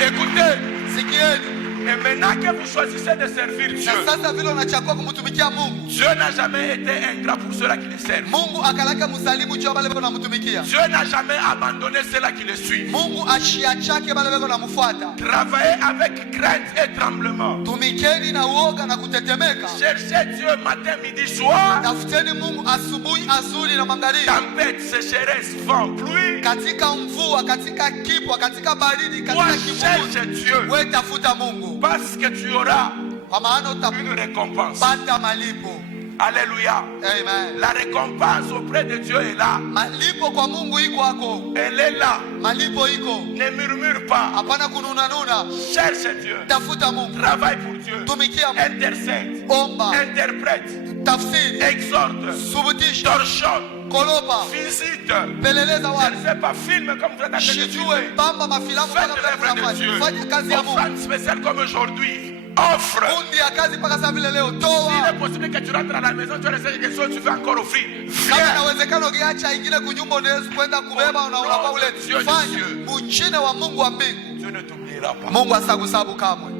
Écoutez, Sikieni. et maintenant que vous choisissez de servir Dieu, Na sasa vile unachakua kumtumikia Mungu, Dieu n'a jamais été ingrat pour ceux-là qui le servent. Mungu akalaka msalimu juu ya wale wako namtumikia. Dieu n'a jamais abandonné ceux-là qui le suivent. Mungu ashiachake wale wako namfuata. Travaillez avec crainte et tremblement. Tumikeni na uoga na kutetemeka. Cherchez Dieu matin, midi, soir. Tafuteni Mungu asubuhi, asubuhi na magharibi. Tempête, sécheresse, vent, pluie. Katika mvua, katika kipwa, katika baridi, Toi, katika kivuli. cherche Dieu. Wewe tafuta Mungu. Parce que tu auras Kwa maana une récompense. utapata malipo. Alléluia. Amen. La récompense auprès de Dieu est là. Malipo kwa Mungu iko hako. Elle est là. Malipo iko. Ne murmure pas. Hapana kununa nuna. Cherche Dieu. Tafuta Mungu. Travaille pour Dieu. Tumikia Mungu. Intercède. Omba. Interprète. Tafsiri. Exhorte. Subutisha. Torchonne. Kolopa. Visite. Peleleza Je watu. ne fais pas film comme vous êtes en train de Shijue filmer. pamba mafilamu Faites kama l'œuvre de Dieu. Fanya kazi ya Mungu. Offrande spéciale comme aujourd'hui. Offre. Kundi ya kazi mpaka saa vile leo. S'il Toa. est possible que tu rentres à la maison, tu as laissé quelque chose, tu veux encore offrir. Kama Viens. inawezekana ukiacha ingine kunyumba unaweza kwenda kubeba na unakuwa ule. Dieu de Fanya Dieu. mchine wa Mungu wa mbingu. Dieu ne t'oubliera pas. Mungu asakusabu kamwe.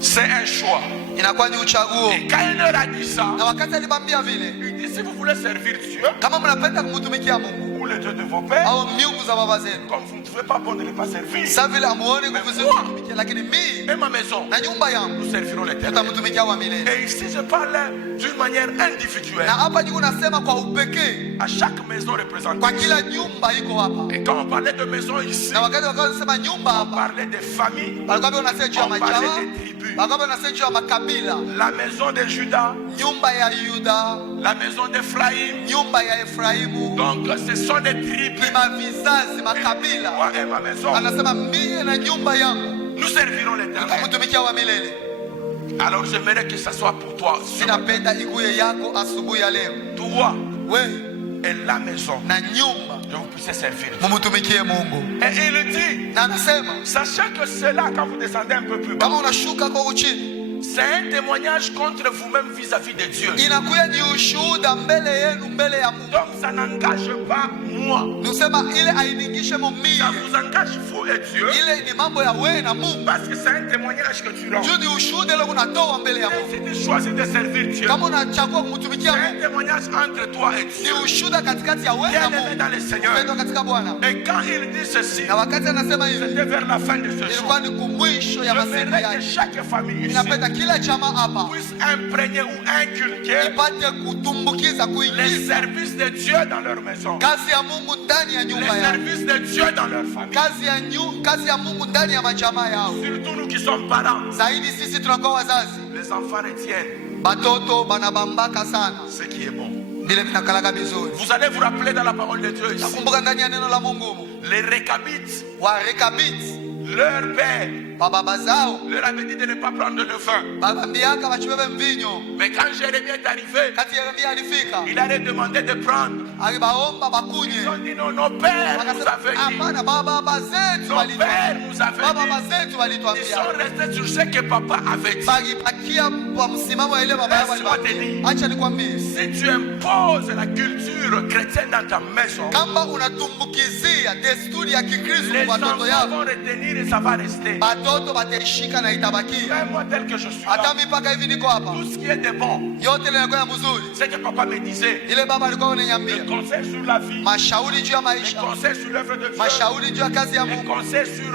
C'est un choix. Inakuwa ni uchaguo. Et quand il leur a dit ça, Na wakati alibambia vile, il dit si vous voulez servir Dieu kama mnapenda kumtumikia Mungu ou le Dieu de vos pères, au miungu za baba zenu, comme vous ne trouvez pas bon de ne pas servir, sasa vile amuone nguvu zenu kutumikia, lakini mimi et ma maison, na nyumba yangu nous servirons l'Éternel. tutamtumikia wa milele. Et ici, je parle d'une manière individuelle. Na hapa niko nasema kwa upekee. À chaque maison représentée. Kwa kila nyumba iko hapa. Et quand on parlait de maison ici, Na wakati wanasema nyumba on hapa. parlait des familles. Walikuwa wanasema juu ya On parlait majama. des tribus. Walikuwa wanasema juu ya makabila. La maison de Judas. Nyumba ya Yuda. La maison d'Ephraïm. Nyumba ya Efraimu. Donc ce sont des tribus. Ni mavizazi, makabila. Moi et ma maison. Anasema mie na nyumba yangu. Nous servirons l'Éternel. Tutamtumikia wa milele. Alors j'aimerais que ça soit pour toi. Sinapenda ikuye yako asubuhi ya leo. Toi We et la maison. na nyumba Que vous puissiez servir. mumutumikie Mungu. Et il dit, Na anasema sachez que cela, quand vous descendez un peu plus bas, kama unashuka kwa uchini, c'est un témoignage contre vous-même vis-à-vis de Dieu. inakuya ni ushuhuda mbele yenu, mbele ya Mungu. Donc ça n'engage pas moi. Nusema ile ainingishe Ça mumie, vous engage vous et Dieu. ile ni mambo ya wewe na Mungu. Parce que c'est un témoignage que tu rends. Juu ni ushuhuda ile unatoa mbele ya Et Mungu. si tu choisis de servir Dieu, Kama unachagua kumtumikia c'est Mungu, un témoignage entre toi et ni Dieu. ushuhuda katikati ya wewe na Bien-aimé Mungu. dans le Seigneur. Pendwa katika Bwana. Et quand il dit ceci, Na wakati anasema hivi, c'était vers la fin de ce jour. ilikuwa ni kumwisho ya Je masiku voudrais que yake. chaque famille ici Ninapenda kila jamaa hapa puisse imprégner ou inculquer ipate kutumbukiza, les kuingiza services de Dieu dans leur maison, kazi ya Mungu ndani ya les nyumba yao, services de Dieu dans leur famille. kazi ya Mungu ndani ya majamaa yao. Surtout nous qui sommes parents, Zaidi sisi tunakuwa wazazi, les enfants retiennent batoto banabambaka sana ce qui est bon. vile vinakalaka vizuri. Vous allez vous rappeler dans la parole de Dieu ici, Nakumbuka ndani ya neno la Mungu les Récabites, Warekabiti leur père bababa zao leur avait dit de ne pas prendre le vin. babambiaka bachibebe mvinyo. Mais quand Jérémie est arrivé, Kati Yeremia alifika il allait demander de prendre. alibaomba Ils bakunye, ont dit non, nos pères nous wakasema avaient dit, hapana, baba zetu nos pères walituambia, nous avaient baba dit. zetu Ils walituambia, sont restés sur ce que papa avait dit. bakipakia kwa msimamo wa ile baba yao Laisse-moi te walibaki. dire. Acha nikwambie, Si tu imposes la culture chrétienne dans ta maison, kama unatumbukizia desturi ya Kikristo les kwa enfants watoto yako, vont retenir et ça va rester. batoto bataishika na itabakia. Même moi tel que je suis Hata là, mipaka hivi niko hapa, tout ce qui est de bon, yote ile inakuwa ya mzuri. c'est que papa me disait, Ile baba alikuwa le ananiambia conseil sur la vie, mashauri juu ya le maisha, conseil sur l'œuvre de Dieu, mashauri juu ya kazi ya le Mungu, conseil sur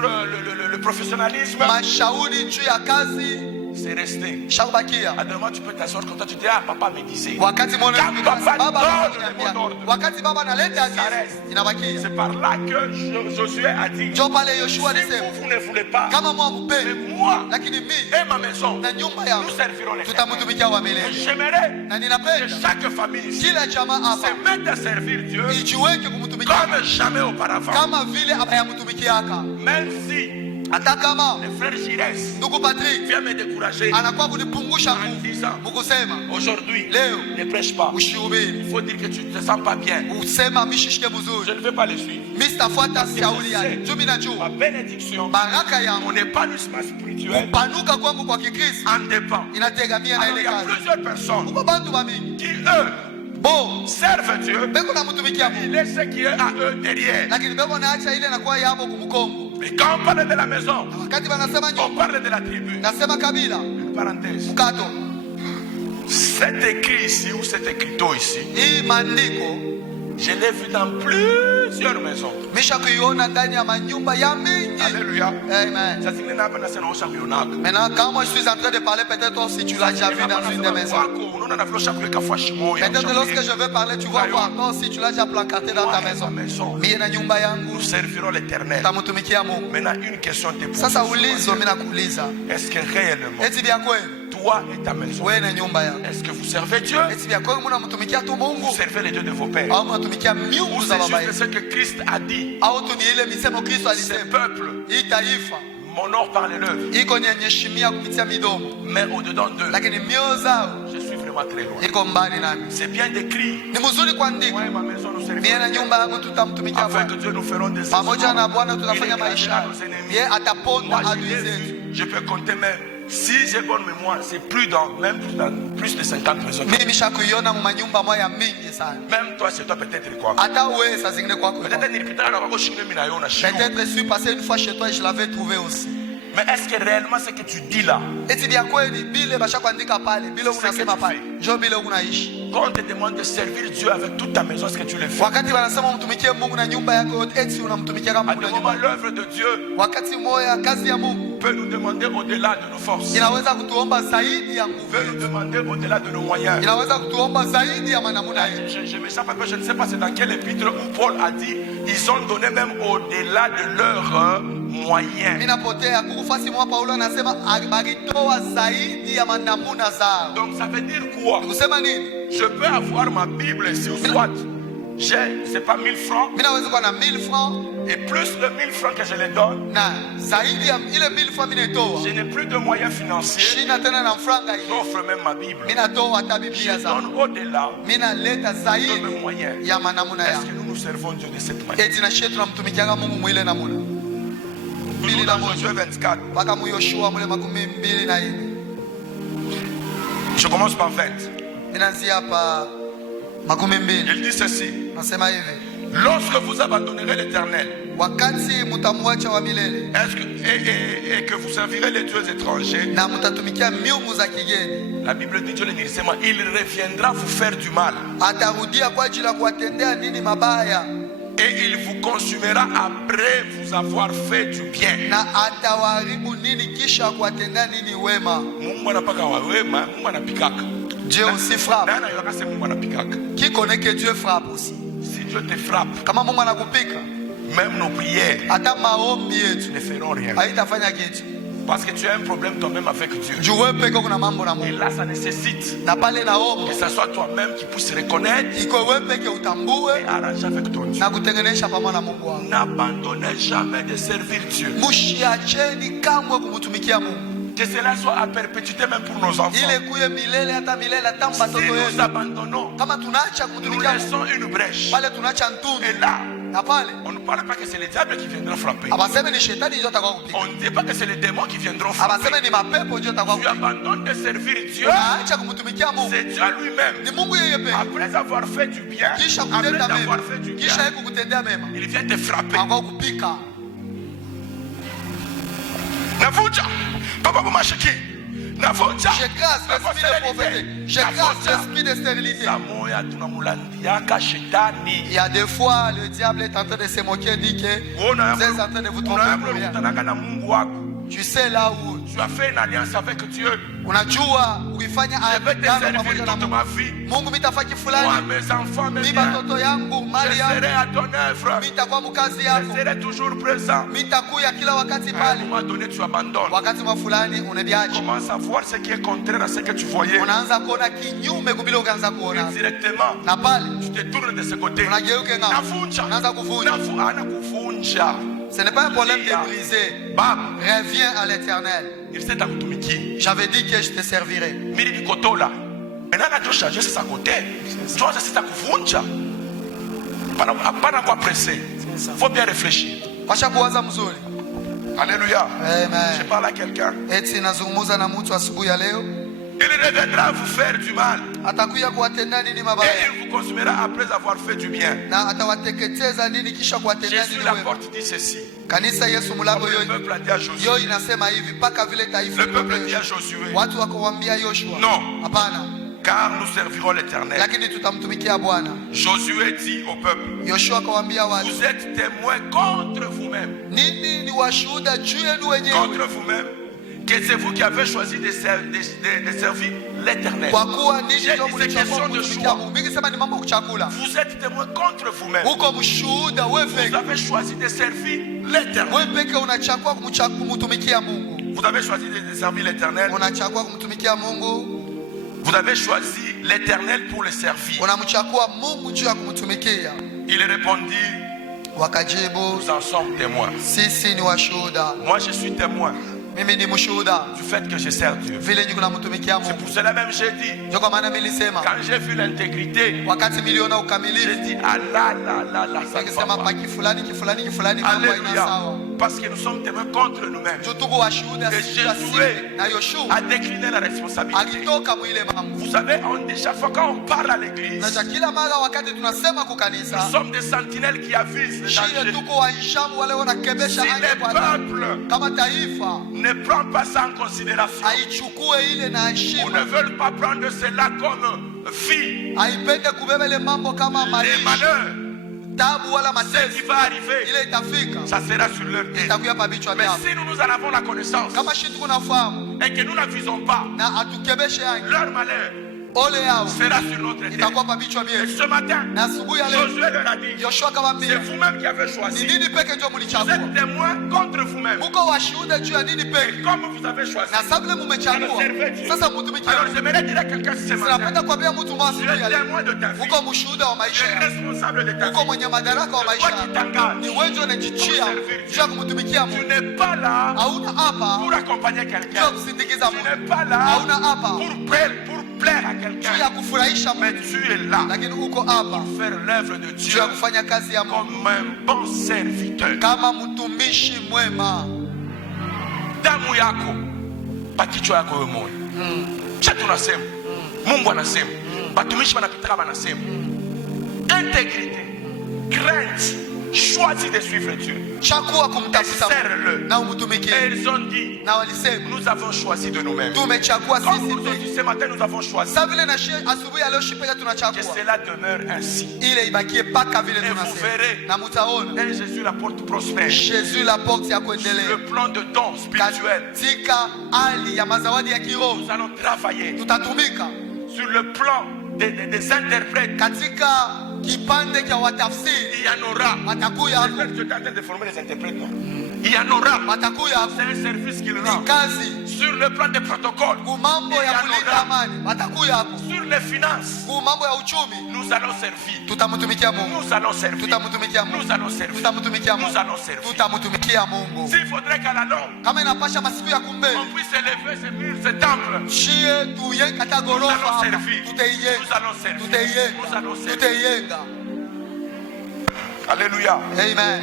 le professionnalisme, mashauri juu ya kazi c'est resté. shabakia. À demain, tu peux t'asseoir comme toi, tu dis, ah, papa me disait. Wakati mwone Quand papa baba donne ananiambia, le mot d'ordre, wakati baba analeta ça agizo reste. inabakia. C'est par là que Josué a dit, Ndio pale Yoshua si alisema vous ne voulez pas, kama mwa mais mpende, moi lakini mimi et ma maison, na nyumba nous yangu servirons les tutamtumikia wa Et milele. j'aimerais Na que ninapenda chaque famille ici kila jamaa hapa se mette à servir Dieu ijiweke kumtumikia comme jamais auparavant. kama vile abayamtumikiaka. Même si Hata kama le frère Gires ndugu Patrick vient me décourager anakuwa kunipungusha en nguvu disant, mukusema aujourd'hui, leo ne prêche pas. ushihubiri, Il faut dire que tu ne te sens pas bien. usema mishishike Je mzuri, ne vais pas le suivre. mimi sitafuata shauri yake. Juu mimi Ma najua bénédiction, baraka yangu, mon épanouissement spirituel kupanuka kwangu kwa Kikristo en dépend. inategemea na Alors, il ile y a kazi. plusieurs personnes Uko bantu bamingi qui, eux, bo servent Dieu, beko namtumikia Mungu, ils laissent ce qui est à eux derrière. lakini beko naacha ile inakuwa yabo kumkongo. Mais quand on parle de la maison, Wakati wanasema on nyumba, parle de la tribu. nasema kabila, Parenthèse. mkato. Cet écrit ici ou cet écriteau ici, Hii maandiko je l'ai vu dans plusieurs maisons. misha kuiona ndani ya manyumba ya mingi. Alléluia. Amen. Ça signifie que nous sommes au championnat. Maintenant, quand moi je suis en train de parler, peut-être aussi tu l'as déjà vu dans une des maisons. Peut-être lorsque je vais parler, tu vas voir. Toi aussi tu l'as déjà placarté dans ta maison. Mie na nyumba yangu Nous servirons l'éternel. tamutumikia Mungu. Maintenant, une question te pose. Sasa ulizo mimi nakuuliza, Est-ce que réellement, eti vya kweli toi et ta maison, wewe na nyumba yako, est-ce que vous servez Dieu? eti vya kweli mnamtumikia tu Mungu Vous servez les dieux de vos pères? au mnatumikia Ou miungu za c'est baba juste yenu? ce que Christ a dit? Au tu ni ile misemo Kristo Ce alisema, peuple hii taifa m'honore par les lèvres, iko ni heshimia kupitia midomo, mais au-dedans d'eux, lakini mioyo zao je suis vraiment très loin. iko mbali nami. C'est bien décrit. Ni mzuri kuandika, Moi et ma maison, nous servirons mie na l'éternel. nyumba yangu tutamtumikia Afin que Bwana, Dieu nous ferons des pamoja na Bwana Il tutafanya écrasera maisha, nos ennemis. yeye ataponda Moi, je adui l'ai zetu. vu. Je peux compter même. Si j'ai bonne mémoire, c'est plus plus de 50 maisons. Mimi misha kuiona manyumba moya mingi sana. Même toi, c'est toi peut-être quoi. Hata wewe saa zingine kwako. Peut-être nilipita na wako shule mimi naona shule. Peut-être je suis passé une fois chez toi et je l'avais trouvé aussi. Mais est-ce que réellement ce que tu dis là, Eti vya kweli bile basha kuandika pale, bile unasema pale. Njoo bile unaishi. quand on te demande de servir Dieu avec toute ta maison, est-ce que tu le fais? Wakati wanasema umtumikie Mungu na nyumba yako yote, eti unamtumikia kama À Mungu des na moments, nyumba. l'œuvre de Dieu Wakati moya kazi ya Mungu peut nous demander au-delà de nos forces. inaweza kutuomba zaidi ya nguvu Peut nous yetu, demander au-delà de nos moyens. inaweza kutuomba zaidi ya manamuna yetu. Je me sens pas, je ne sais pas c'est dans quel épître où Paul a dit ils ont donné même au-delà de leurs moyens. Minapotea kufasi mwa Paulo anasema alitoa zaidi ya manamuna zao. Donc ça veut dire quoi? Kusema nini? Je peux avoir ma Bible ici ou soit j'ai, c'est pas 1000 francs Minaweza kuwa na 1000 francs et plus le 1000 francs que je les donne, na zaidi ya ile 1000 francs minatoa. je n'ai plus de moyens financiers. Shina tena na franga hiyo. J'offre même ma Bible. Minatoa hata Je Biblia zangu. donne au-delà Minaleta de mes zaidi moyens. ya manamuna Est-ce yangu. que nous nous servons Dieu de cette manière? Eti na shetu tunamtumikianga Mungu mwile namuna. Toujours dans Josué 24. Paka mu Yoshua mule 24. Je commence par 20. Minaanzia hapa 20. Il dit ceci. Nasema hivi. Lorsque vous abandonnerez l'Éternel, Wakati mutamwacha wa milele est-ce que, et que vous servirez les dieux étrangers, na mutatumikia miungu za kigeni, la Bible dit, Dieu le dit, il reviendra vous faire du mal. atarudia kwa ajili ya kuwatendea nini mabaya, Et il vous consumera après vous avoir fait du bien. na atawaharibu nini kisha kuwatendea nini wema. Mungu anapaka wa wema, Mungu anapikaka. Dieu aussi frappe. Nani anayokase Mungu anapikaka? Qui connaît que Dieu frappe aussi? Si Dieu te frappe, Kama Mungu anakupika, même nos prières hata maombi yetu ne feront rien. haitafanya kitu. Parce que tu as un problème toi-même avec Dieu. Juu wewe peke kuna mambo na Et Mungu. là, ça nécessite Na pale naomba que ce soit toi-même qui puisse reconnaître iko wewe peke utambue et arranger avec ton Dieu. na kutengenesha pamoja na Mungu wako. N'abandonnez jamais de servir Dieu. Mushiacheni kamwe kumtumikia Mungu. Que cela soit à perpétuité même pour nos enfants. Ile kuye milele hata milele hata Si mtoto nous yetu. abandonnons, Kama tunaacha nous kumtumikia Mungu, laissons une brèche. pale tunaacha ntundu. Et là, Na pale on ne parle pas que c'est le diable qui viendra frapper. abaseme ni shetani ndio atakao kupika. On ne dit pas que c'est les démons qui viendront frapper. Abaseme ni mapepo ndio atakao Tu kupika. abandonnes de servir Dieu. Unaacha kumtumikia Mungu. C'est Dieu lui-même. Ni Mungu yeye pekee. Après avoir fait du bien, Kisha après kutenda avoir mema. fait du bien, Kisha yeye kukutendea mema. il vient te frapper. Akao kupika. Navuja. Papa Mashiki. Navuja. Je casse l'esprit de pauvreté. Je casse l'esprit de stérilité. Samoya tunamulandiaka shetani. Il y a des fois le diable est en train de se moquer, dit que vous êtes en train de vous tromper pour rien. Unakutanaka na Mungu wako. Tu sais là où Tu as fait une alliance avec Dieu. unajua ukifanya Je vais te agano servir pamoja na toute Mungu. ma vie. Mungu mitafaki Moi, fulani, mes enfants, mes mi biens. batoto yangu, Je mali serai yangu, à ton œuvre. mitakuwa mkazi Je yako, serai toujours présent. mitakuya kila wakati À un pale. moment donné, tu abandonnes. Wakati mwa fulani unabiacha, Commence à voir ce qui est contraire à ce que tu voyais. unaanza kuona kinyume kubile ukaanza Et kuona, directement, na pale tu te tournes de ce côté. unageuke ngao, Navunja. unaanza kuvunja. Anakuvunja. Ce n'est pas un problème de briser. Bam. Reviens à l'Éternel. Il s'est akutumiki. J'avais dit que je te servirai. Mili bikotola. Maintenant, on a changé c'est sa côté. Tu vois, c'est à kuvunja. Pas quoi presser. Faut bien réfléchir. Pasha kuwaza mzuri. Alléluia. Je Amen. parle à quelqu'un. Eti nazungumza na mtu asubuhi ya leo, Il reviendra vous faire du mal. atakuja kuwatendea nini Et mabaya il vous consumera après avoir fait du bien. na atawateketeza nini kisha kuwatendea Jésus, nini la wema. porte, dit ceci. Kanisa Yesu mlango Comme le yote peuple a dit à Josué. yo inasema hivi mpaka vile taifa Le peuple dit à lilivyo. Josué. Watu wakawambia Yoshua, Non. hapana, Car nous servirons l'Éternel. lakini tutamtumikia Bwana. Josué dit au peuple. Yoshua akawambia watu, Vous êtes témoins contre vous-même. nini ni washuhuda juu yenu wenyewe, Contre vous-même. Que c'est vous qui avez choisi de servir l'Éternel. kwa kuwa nini J'ai ndio dit c'est mlichagua question de kumtumikia choix. Mungu. Mingi sema ni mambo kuchakula, Vous êtes témoins contre vous-même. uko mshuhuda wewe Vous peke, avez choisi de servir l'Éternel. wewe peke unachagua kumtumikia Mungu, Vous avez choisi de servir l'Éternel. unachagua kumtumikia Mungu, Vous avez choisi l'Éternel pour le servir. unamchagua Mungu juu ya kumtumikia. Il répondit, Wakajibu, nous en sommes témoins. sisi ni washuhuda. Moi, je suis témoin Mimi ni mshuhuda du fait que je sers Dieu. vile niko namtumikia C'est Mungu. pour cela même j'ai dit, Ndio kwa maana mimi nilisema quand j'ai vu l'intégrité, wakati miliona j'ai ukamilifu, dit, ah là, là, là, là, ça ne va nikisema pas. pa kifulani mambo haina Alléluia. sawa. Parce que nous sommes témoins contre nous-mêmes. Ndio tuko washuhuda Et sisi ya Josué sisi na Yoshua a décliné la responsabilité. alitoka mwile mambo. Vous savez, on dit chaque fois quand on parle à l'église, Na kila mara wakati tunasema nous kukanisa, sommes des sentinelles qui avisent le shie danger. tuko waishamu wale wanakebesha Si anga le kwa anga. peuple Kama taifa ne prend pas ça en considération, aichukue ile na ou ne heshima, veulent pas prendre cela comme vie, aipende kubeba ile mambo kama les maisha, malheurs tabu wala Ce mateso qui va arriver, ile itafika ça sera sur leur tête. itakuya pa bichwa Mais vyao. si nous en avons la connaissance Kama shi tuko nafahamu et que nous ne visons pas, na atukebeshe yangi, leur malheur ole yao sera sur notre tête. itakuwa pa bichwa Et vyetu. ce matin, Na asubuhi ya leo Josué leur a dit, Yoshua c'est akamwambia, vous-même qui avez ni choisi. nini peke ndio Vous mlichagua? êtes témoin contre vous-même. Muko washuhuda juu ya nini Et peke? comme vous avez choisi, Na sababu mumechagua, sasa mtumikie. alors j'aimerais dire à quelqu'un ce matin, Sinapenda kuambia mtu mmoja tu asubuhi ya es leo, témoin de ta vie. uko mshuhuda wa Tu maisha es yako, responsable de ta uko vie. mwenye madaraka wa C'est maisha toi qui yako. t'engages. Ni wewe ndio unajichia juu ya kumtumikia Tu Mungu. n'es pas là Hauna hapa pour accompagner juu quelqu'un. ya kusindikiza Tu Mungu, n'es pas là hauna hapa pour plaire à juu ya quelqu'un. kufurahisha Mais Mungu, tu es là lakini uko hapa pour faire l'œuvre de juu Dieu ya kufanya kazi ya Mungu comme un bon serviteur. kama mtumishi mwema. Damu yako pa kichwa yako wewe moyo. Cha tunasema. Mungu anasema. Batumishi wanapitaka wanasema. Intégrité, crainte, choisis de suivre Dieu. Chakua kumtafuta Serre-le. na Et umtumikie. ils ont dit, Na walisema nous avons choisi de nous-mêmes. tumechagua Comme sisi nous peke. aussi ce matin, nous avons choisi Sasa vile na shie asubuhi ya leo shipeka que tunachagua cela demeure ainsi. ile ibakie paka vile Et vous tunasema, verrez. na mutaona Et Jésus la porte prospère. Jésus la porte ya kuendelea Le plan de dons spirituels. katika hali ya mazawadi ya kiroho. Nous allons travailler Tutatumika sur le plan des interprètes. katika kipande cha watafsiri, Il y en aura. watakuya hapo, Je suis en train de former les interprètes, non? Il y en aura. watakuya hapo. C'est un service qu'il Ni rend. kazi Sur le plan des protocoles, kumambo ya kulinda amani, watakuya hapo. sur les finances, Kumambo ya uchumi nous allons servir. tutamtumikia Mungu, Nous allons servir. tutamtumikia Mungu, Nous allons servir. tutamtumikia Mungu, Nous allons servir. tutamtumikia Mungu. S'il faudrait qu'à la longue, Kama inapasha masiku ya kumbele on puisse élever ce mur, ce temple, shie tuye kata nous gorofa allons hapa, servir. tutaiyenga, Nous allons servir. Nous tutaiyenga, allons servir. tutaiyenga. Alléluia. Amen.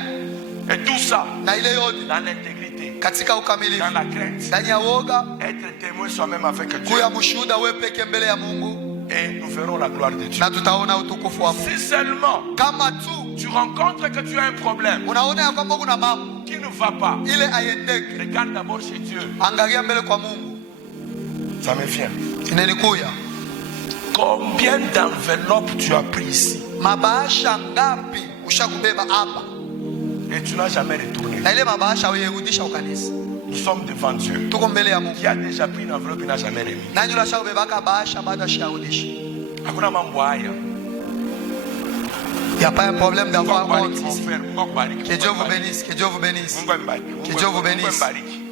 Et tout ça, Na ile yote dans l'intégrité, katika ukamilifu, dans la crainte, ndani ya woga, être témoin soi-même avec Dieu. kuya mshuhuda wewe peke mbele ya Mungu, Et nous verrons la gloire de Dieu. na tutaona utukufu wa Mungu. Si seulement Kama tu tu rencontres que tu as un problème unaona ya kwamba kuna mambo qui ne va pas, ile aiendeke, regarde d'abord chez Dieu. angalia mbele kwa Mungu. Ça me vient. Inanikuya Combien d'enveloppes tu as pris ici mabahasha ngapi ushakubeba hapa, et tu n'as jamais retourné? na ile mabahasha uyerudisha ukanisa. Nous sommes devant Dieu. Tuko mbele ya Mungu. Qui a déjà pris une enveloppe et n'a jamais remis? Nani ushakubebaka bahasha bado asharudisha? Hakuna mambo haya. Il n'y a pas un problème Mungu d'avoir akubariki, honte mon ici. frère. Mungu akubariki. Que Dieu vous bénisse, que Dieu vous bénisse. Mungu ambariki. Que Dieu vous bénisse. Mungu ambariki.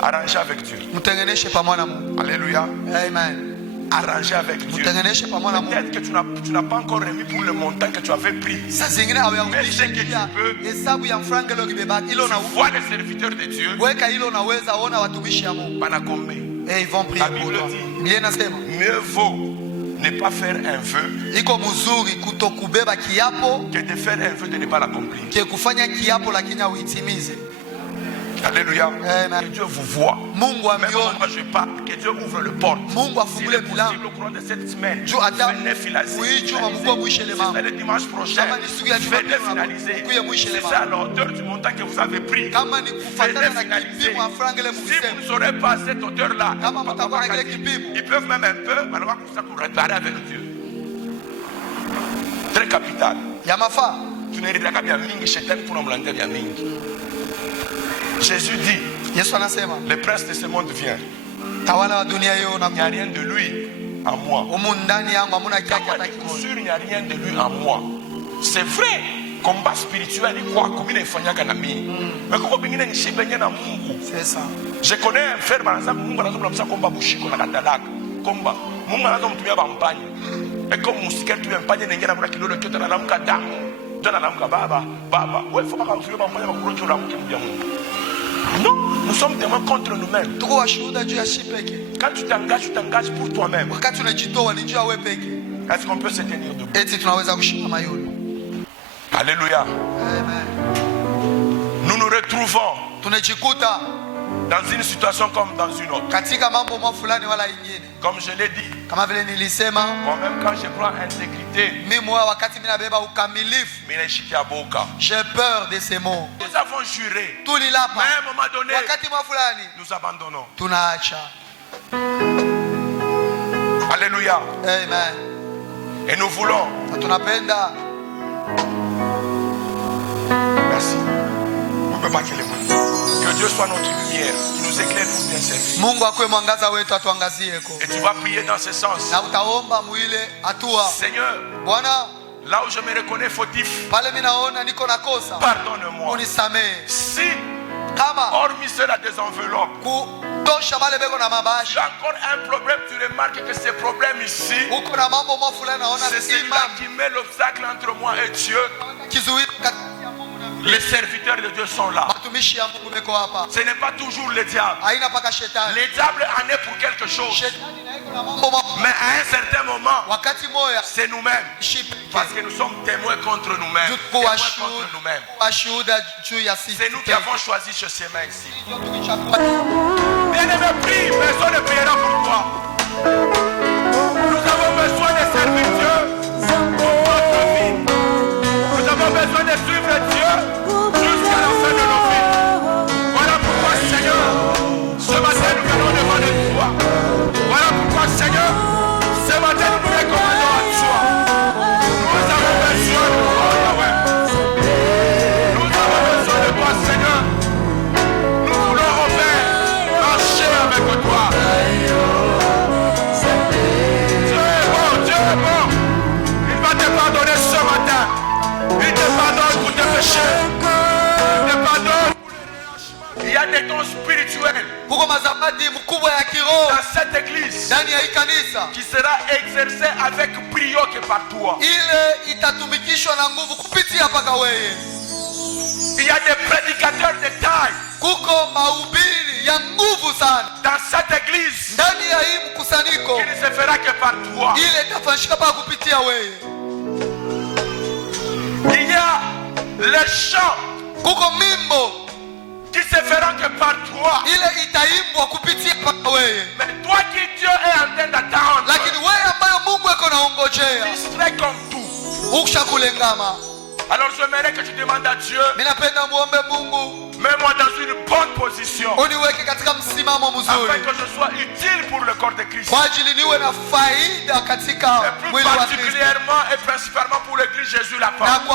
Arrangez avec Dieu. Mtengeneshe pamoja na Mungu. Alléluia. Amen. Arrangez avec Dieu. Mtengeneshe pamoja na Mungu. Peut-être que tu n'as pas encore remis pour le montant que tu avais pris. Saa zingine hawayarudisha njia hesabu ya franga ile ulibebaka. Hilo Tu na vois les serviteurs de Dieu. weka hilo, naweza ona watumishi ya Mungu. Panakombe. Et ils vont prier La pour Bible toi. dit, Biblia inasema mieux vaut ne pas faire un vœu iko mzuri kutokubeba kiapo que de faire un vœu de ne pas l'accomplir. ke kufanya kiapo lakini hauitimize. Alléluia. Amen. Que Dieu vous voit. Mungu Même amione, moi je parle, que Dieu ouvre le porte. Mungu S'il afungule est possible milango. au courant de cette semaine, Juu hata venez finaliser. kuijuma mkuu mwishe le mambo. C'est le dimanche prochain. Kama ni siku ya Jumapili Venez finaliser. mkuye mwishe le Si mambo. c'est à la hauteur du montant que vous avez pris, Kama ni kufatana venez na finaliser. kipimo ya franga ile Si vous mkisema, ne saurez pas cette hauteur-là, kama mtakuwa na kile kipimo, ils peuvent même un peu, mais on va pour ça pour réparer avec Dieu. Très capital. ya mafaa Tunaridaka vya mingi, shetani tunamlandia vya mingi. Jésus dit, Yesu anasema le prince de ce monde vient. tawala wa dunia hiyo Il n'y a rien de lui en moi. humu ndani yangu hamuna kiaki Kama hata niko kimoja. sûr, il n'y a rien de lui en moi. C'est vrai. Combat spirituel ni kwako mimi naifanyaka na mimi. Mais kuko bingine ni shibenye na Mungu. C'est ça. Je connais un frère banaza Mungu anazo mlamsa komba bushiko na katalaka. Komba Mungu anazo mtumia bampanye. Et comme musika tu mpanye nengena kuna kilolo kyote na namka damu. Jana namka baba. Wewe faut pas mfio bampanye bakurocho la mke mbia Mungu. Non, nous sommes témoins contre nous-mêmes. Tuko washuhuda juu ya shi peke. Quand tu t'engages pour toi-même. Wakati unajitoa ni juu ya wewe peke. Est-ce qu'on peut se tenir debout? Eti tunaweza kushika mayulu. Alléluia. Amen. Nous nous retrouvons Tunajikuta dans une situation comme dans une autre. katika mambo mwa fulani wala ingine. Comme je l'ai dit, Kama vile nilisema, moi-même quand je prends intégrité, mimi wakati mimi nabeba ukamilifu, j'ai peur de ces mots. Nous avons juré, mais Tulilapa à un moment donné, wakati mwa fulani nous abandonnons. tunaacha. Alléluia. Amen. Et nous voulons Na tunapenda pas qu'il est bon. Que Dieu soit notre lumière, qui nous éclaire pour bien servir. Mungu akwe mwangaza wetu atuangazieko. Et tu vas prier dans ce sens. Na utaomba mwile atua. Seigneur, Bwana, là où je me reconnais fautif, pale mimi naona niko na kosa, pardonne-moi. unisamehe. Si, Kama hormis cela des enveloppes, kutosha bale beko na tu mabashi, as encore un problème, tu remarques que ce problème ici, uko na mambo mwa fulani naona c'est celui-là qui met l'obstacle entre moi et Dieu. kizuizi kati ya Mungu na Les serviteurs de Dieu sont là. watumishi ya Mungu beko hapa. Ce n'est pas toujours le diable. Haina paka shetani. Le diable en est pour quelque chose. Shetani na iko na mambo mwa Mais à un certain moment, wakati moya c'est nous-mêmes. shipike. Parce que nous sommes témoins contre nous-mêmes. Témoins contre nous-mêmes. Washuhuda juu ya sisi. C'est nous qui avons choisi ce chemin ici. Tulichagua. Bien-aimé, prie, personne ne priera pour toi. Nous avons besoin de servir Dieu pour notre vie. Nous avons besoin de suivre Dieu jusqu'à la fin de nos vies. Voilà pourquoi, Seigneur, ce matin nous allons devant toi. Voilà pourquoi, Seigneur, ce matin nous nous recommandons à toi. Nous avons besoin de toi, Yahweh. Nous avons besoin de toi, Seigneur. Nous voulons obéir, marcher avec toi. Dieu est bon. Il va te pardonner ce matin. Il te pardonne pour tes péchés. Il te pardonne pour le relâchement. Il y a des dons spirituels Kuko mazabadi mkubwa ya kiroho dans cette église ndani ya hii kanisa. qui sera exercée avec brio que par toi. Ile itatumikishwa na nguvu kupitia paka wewe. Il y a des prédicateurs de taille Kuko mahubiri ya nguvu sana dans cette église ndani ya hii mkusanyiko. qui ne se fera que par toi. Ile itafanyika paka kupitia wewe. Il y a les chants Kuko mimbo qui se feront que par toi. ile itaimbwa kupitia paka wewe. Mais toi qui Dieu est en train d'attendre, Lakini wewe ambayo Mungu eko naongojea distrait comme tout. ukishakulengama. Alors j'aimerais que tu demandes à Dieu, Mimi napenda muombe Mungu mets-moi dans une bonne position uniweke katika msimamo afin mzuri que je sois utile pour le corps de Christ. kwa ajili niwe na faida katika Et plus mwili wa Kristo, particulièrement et principalement pour l'église Jésus la na femme.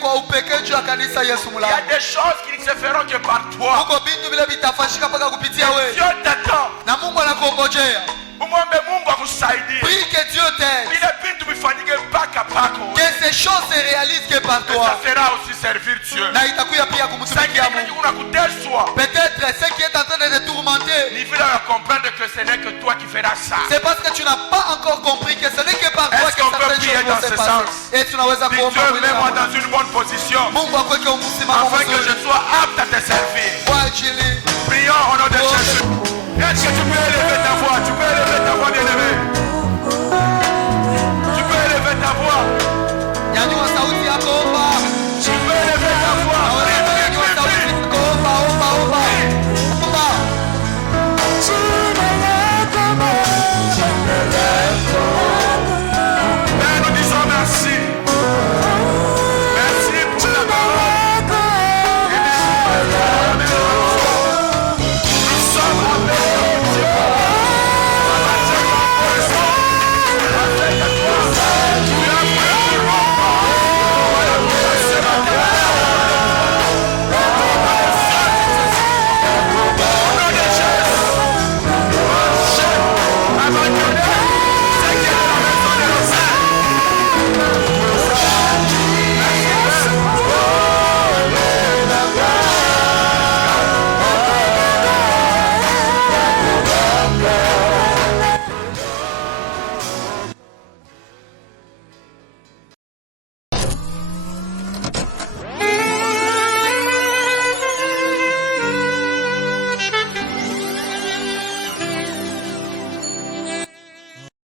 kwa upekee juu ya kanisa Yesu Il y a mlango. des choses qui ne se feront que par toi. Huko bintu vile vitafanyika mpaka kupitia wewe, Dieu t'attend. na Mungu anakuongojea. Umwombe Mungu akusaidie. Prie que Dieu t'aide, Vile vitu vifanyike mpaka pako. que ces choses se réalisent que par Et toi, ça sera aussi servir Dieu. na itakuya pia Ça kumtumikia qui Mungu. unakuteswa. Peut-être ce qui est en train de te tourmenter, Il faut comprendre que ce n'est que toi qui feras ça. c'est parce que tu n'as pas encore compris que ce n'est que par toi Est-ce que qu'on peut certaines prier choses vont dans se ce passer. sens? Et tunaweza Dis kuomba Dieu, mwili mets-moi wako. dans une bonne position Mungu akweke msimamo afin que mzuri je sois apte à te servir.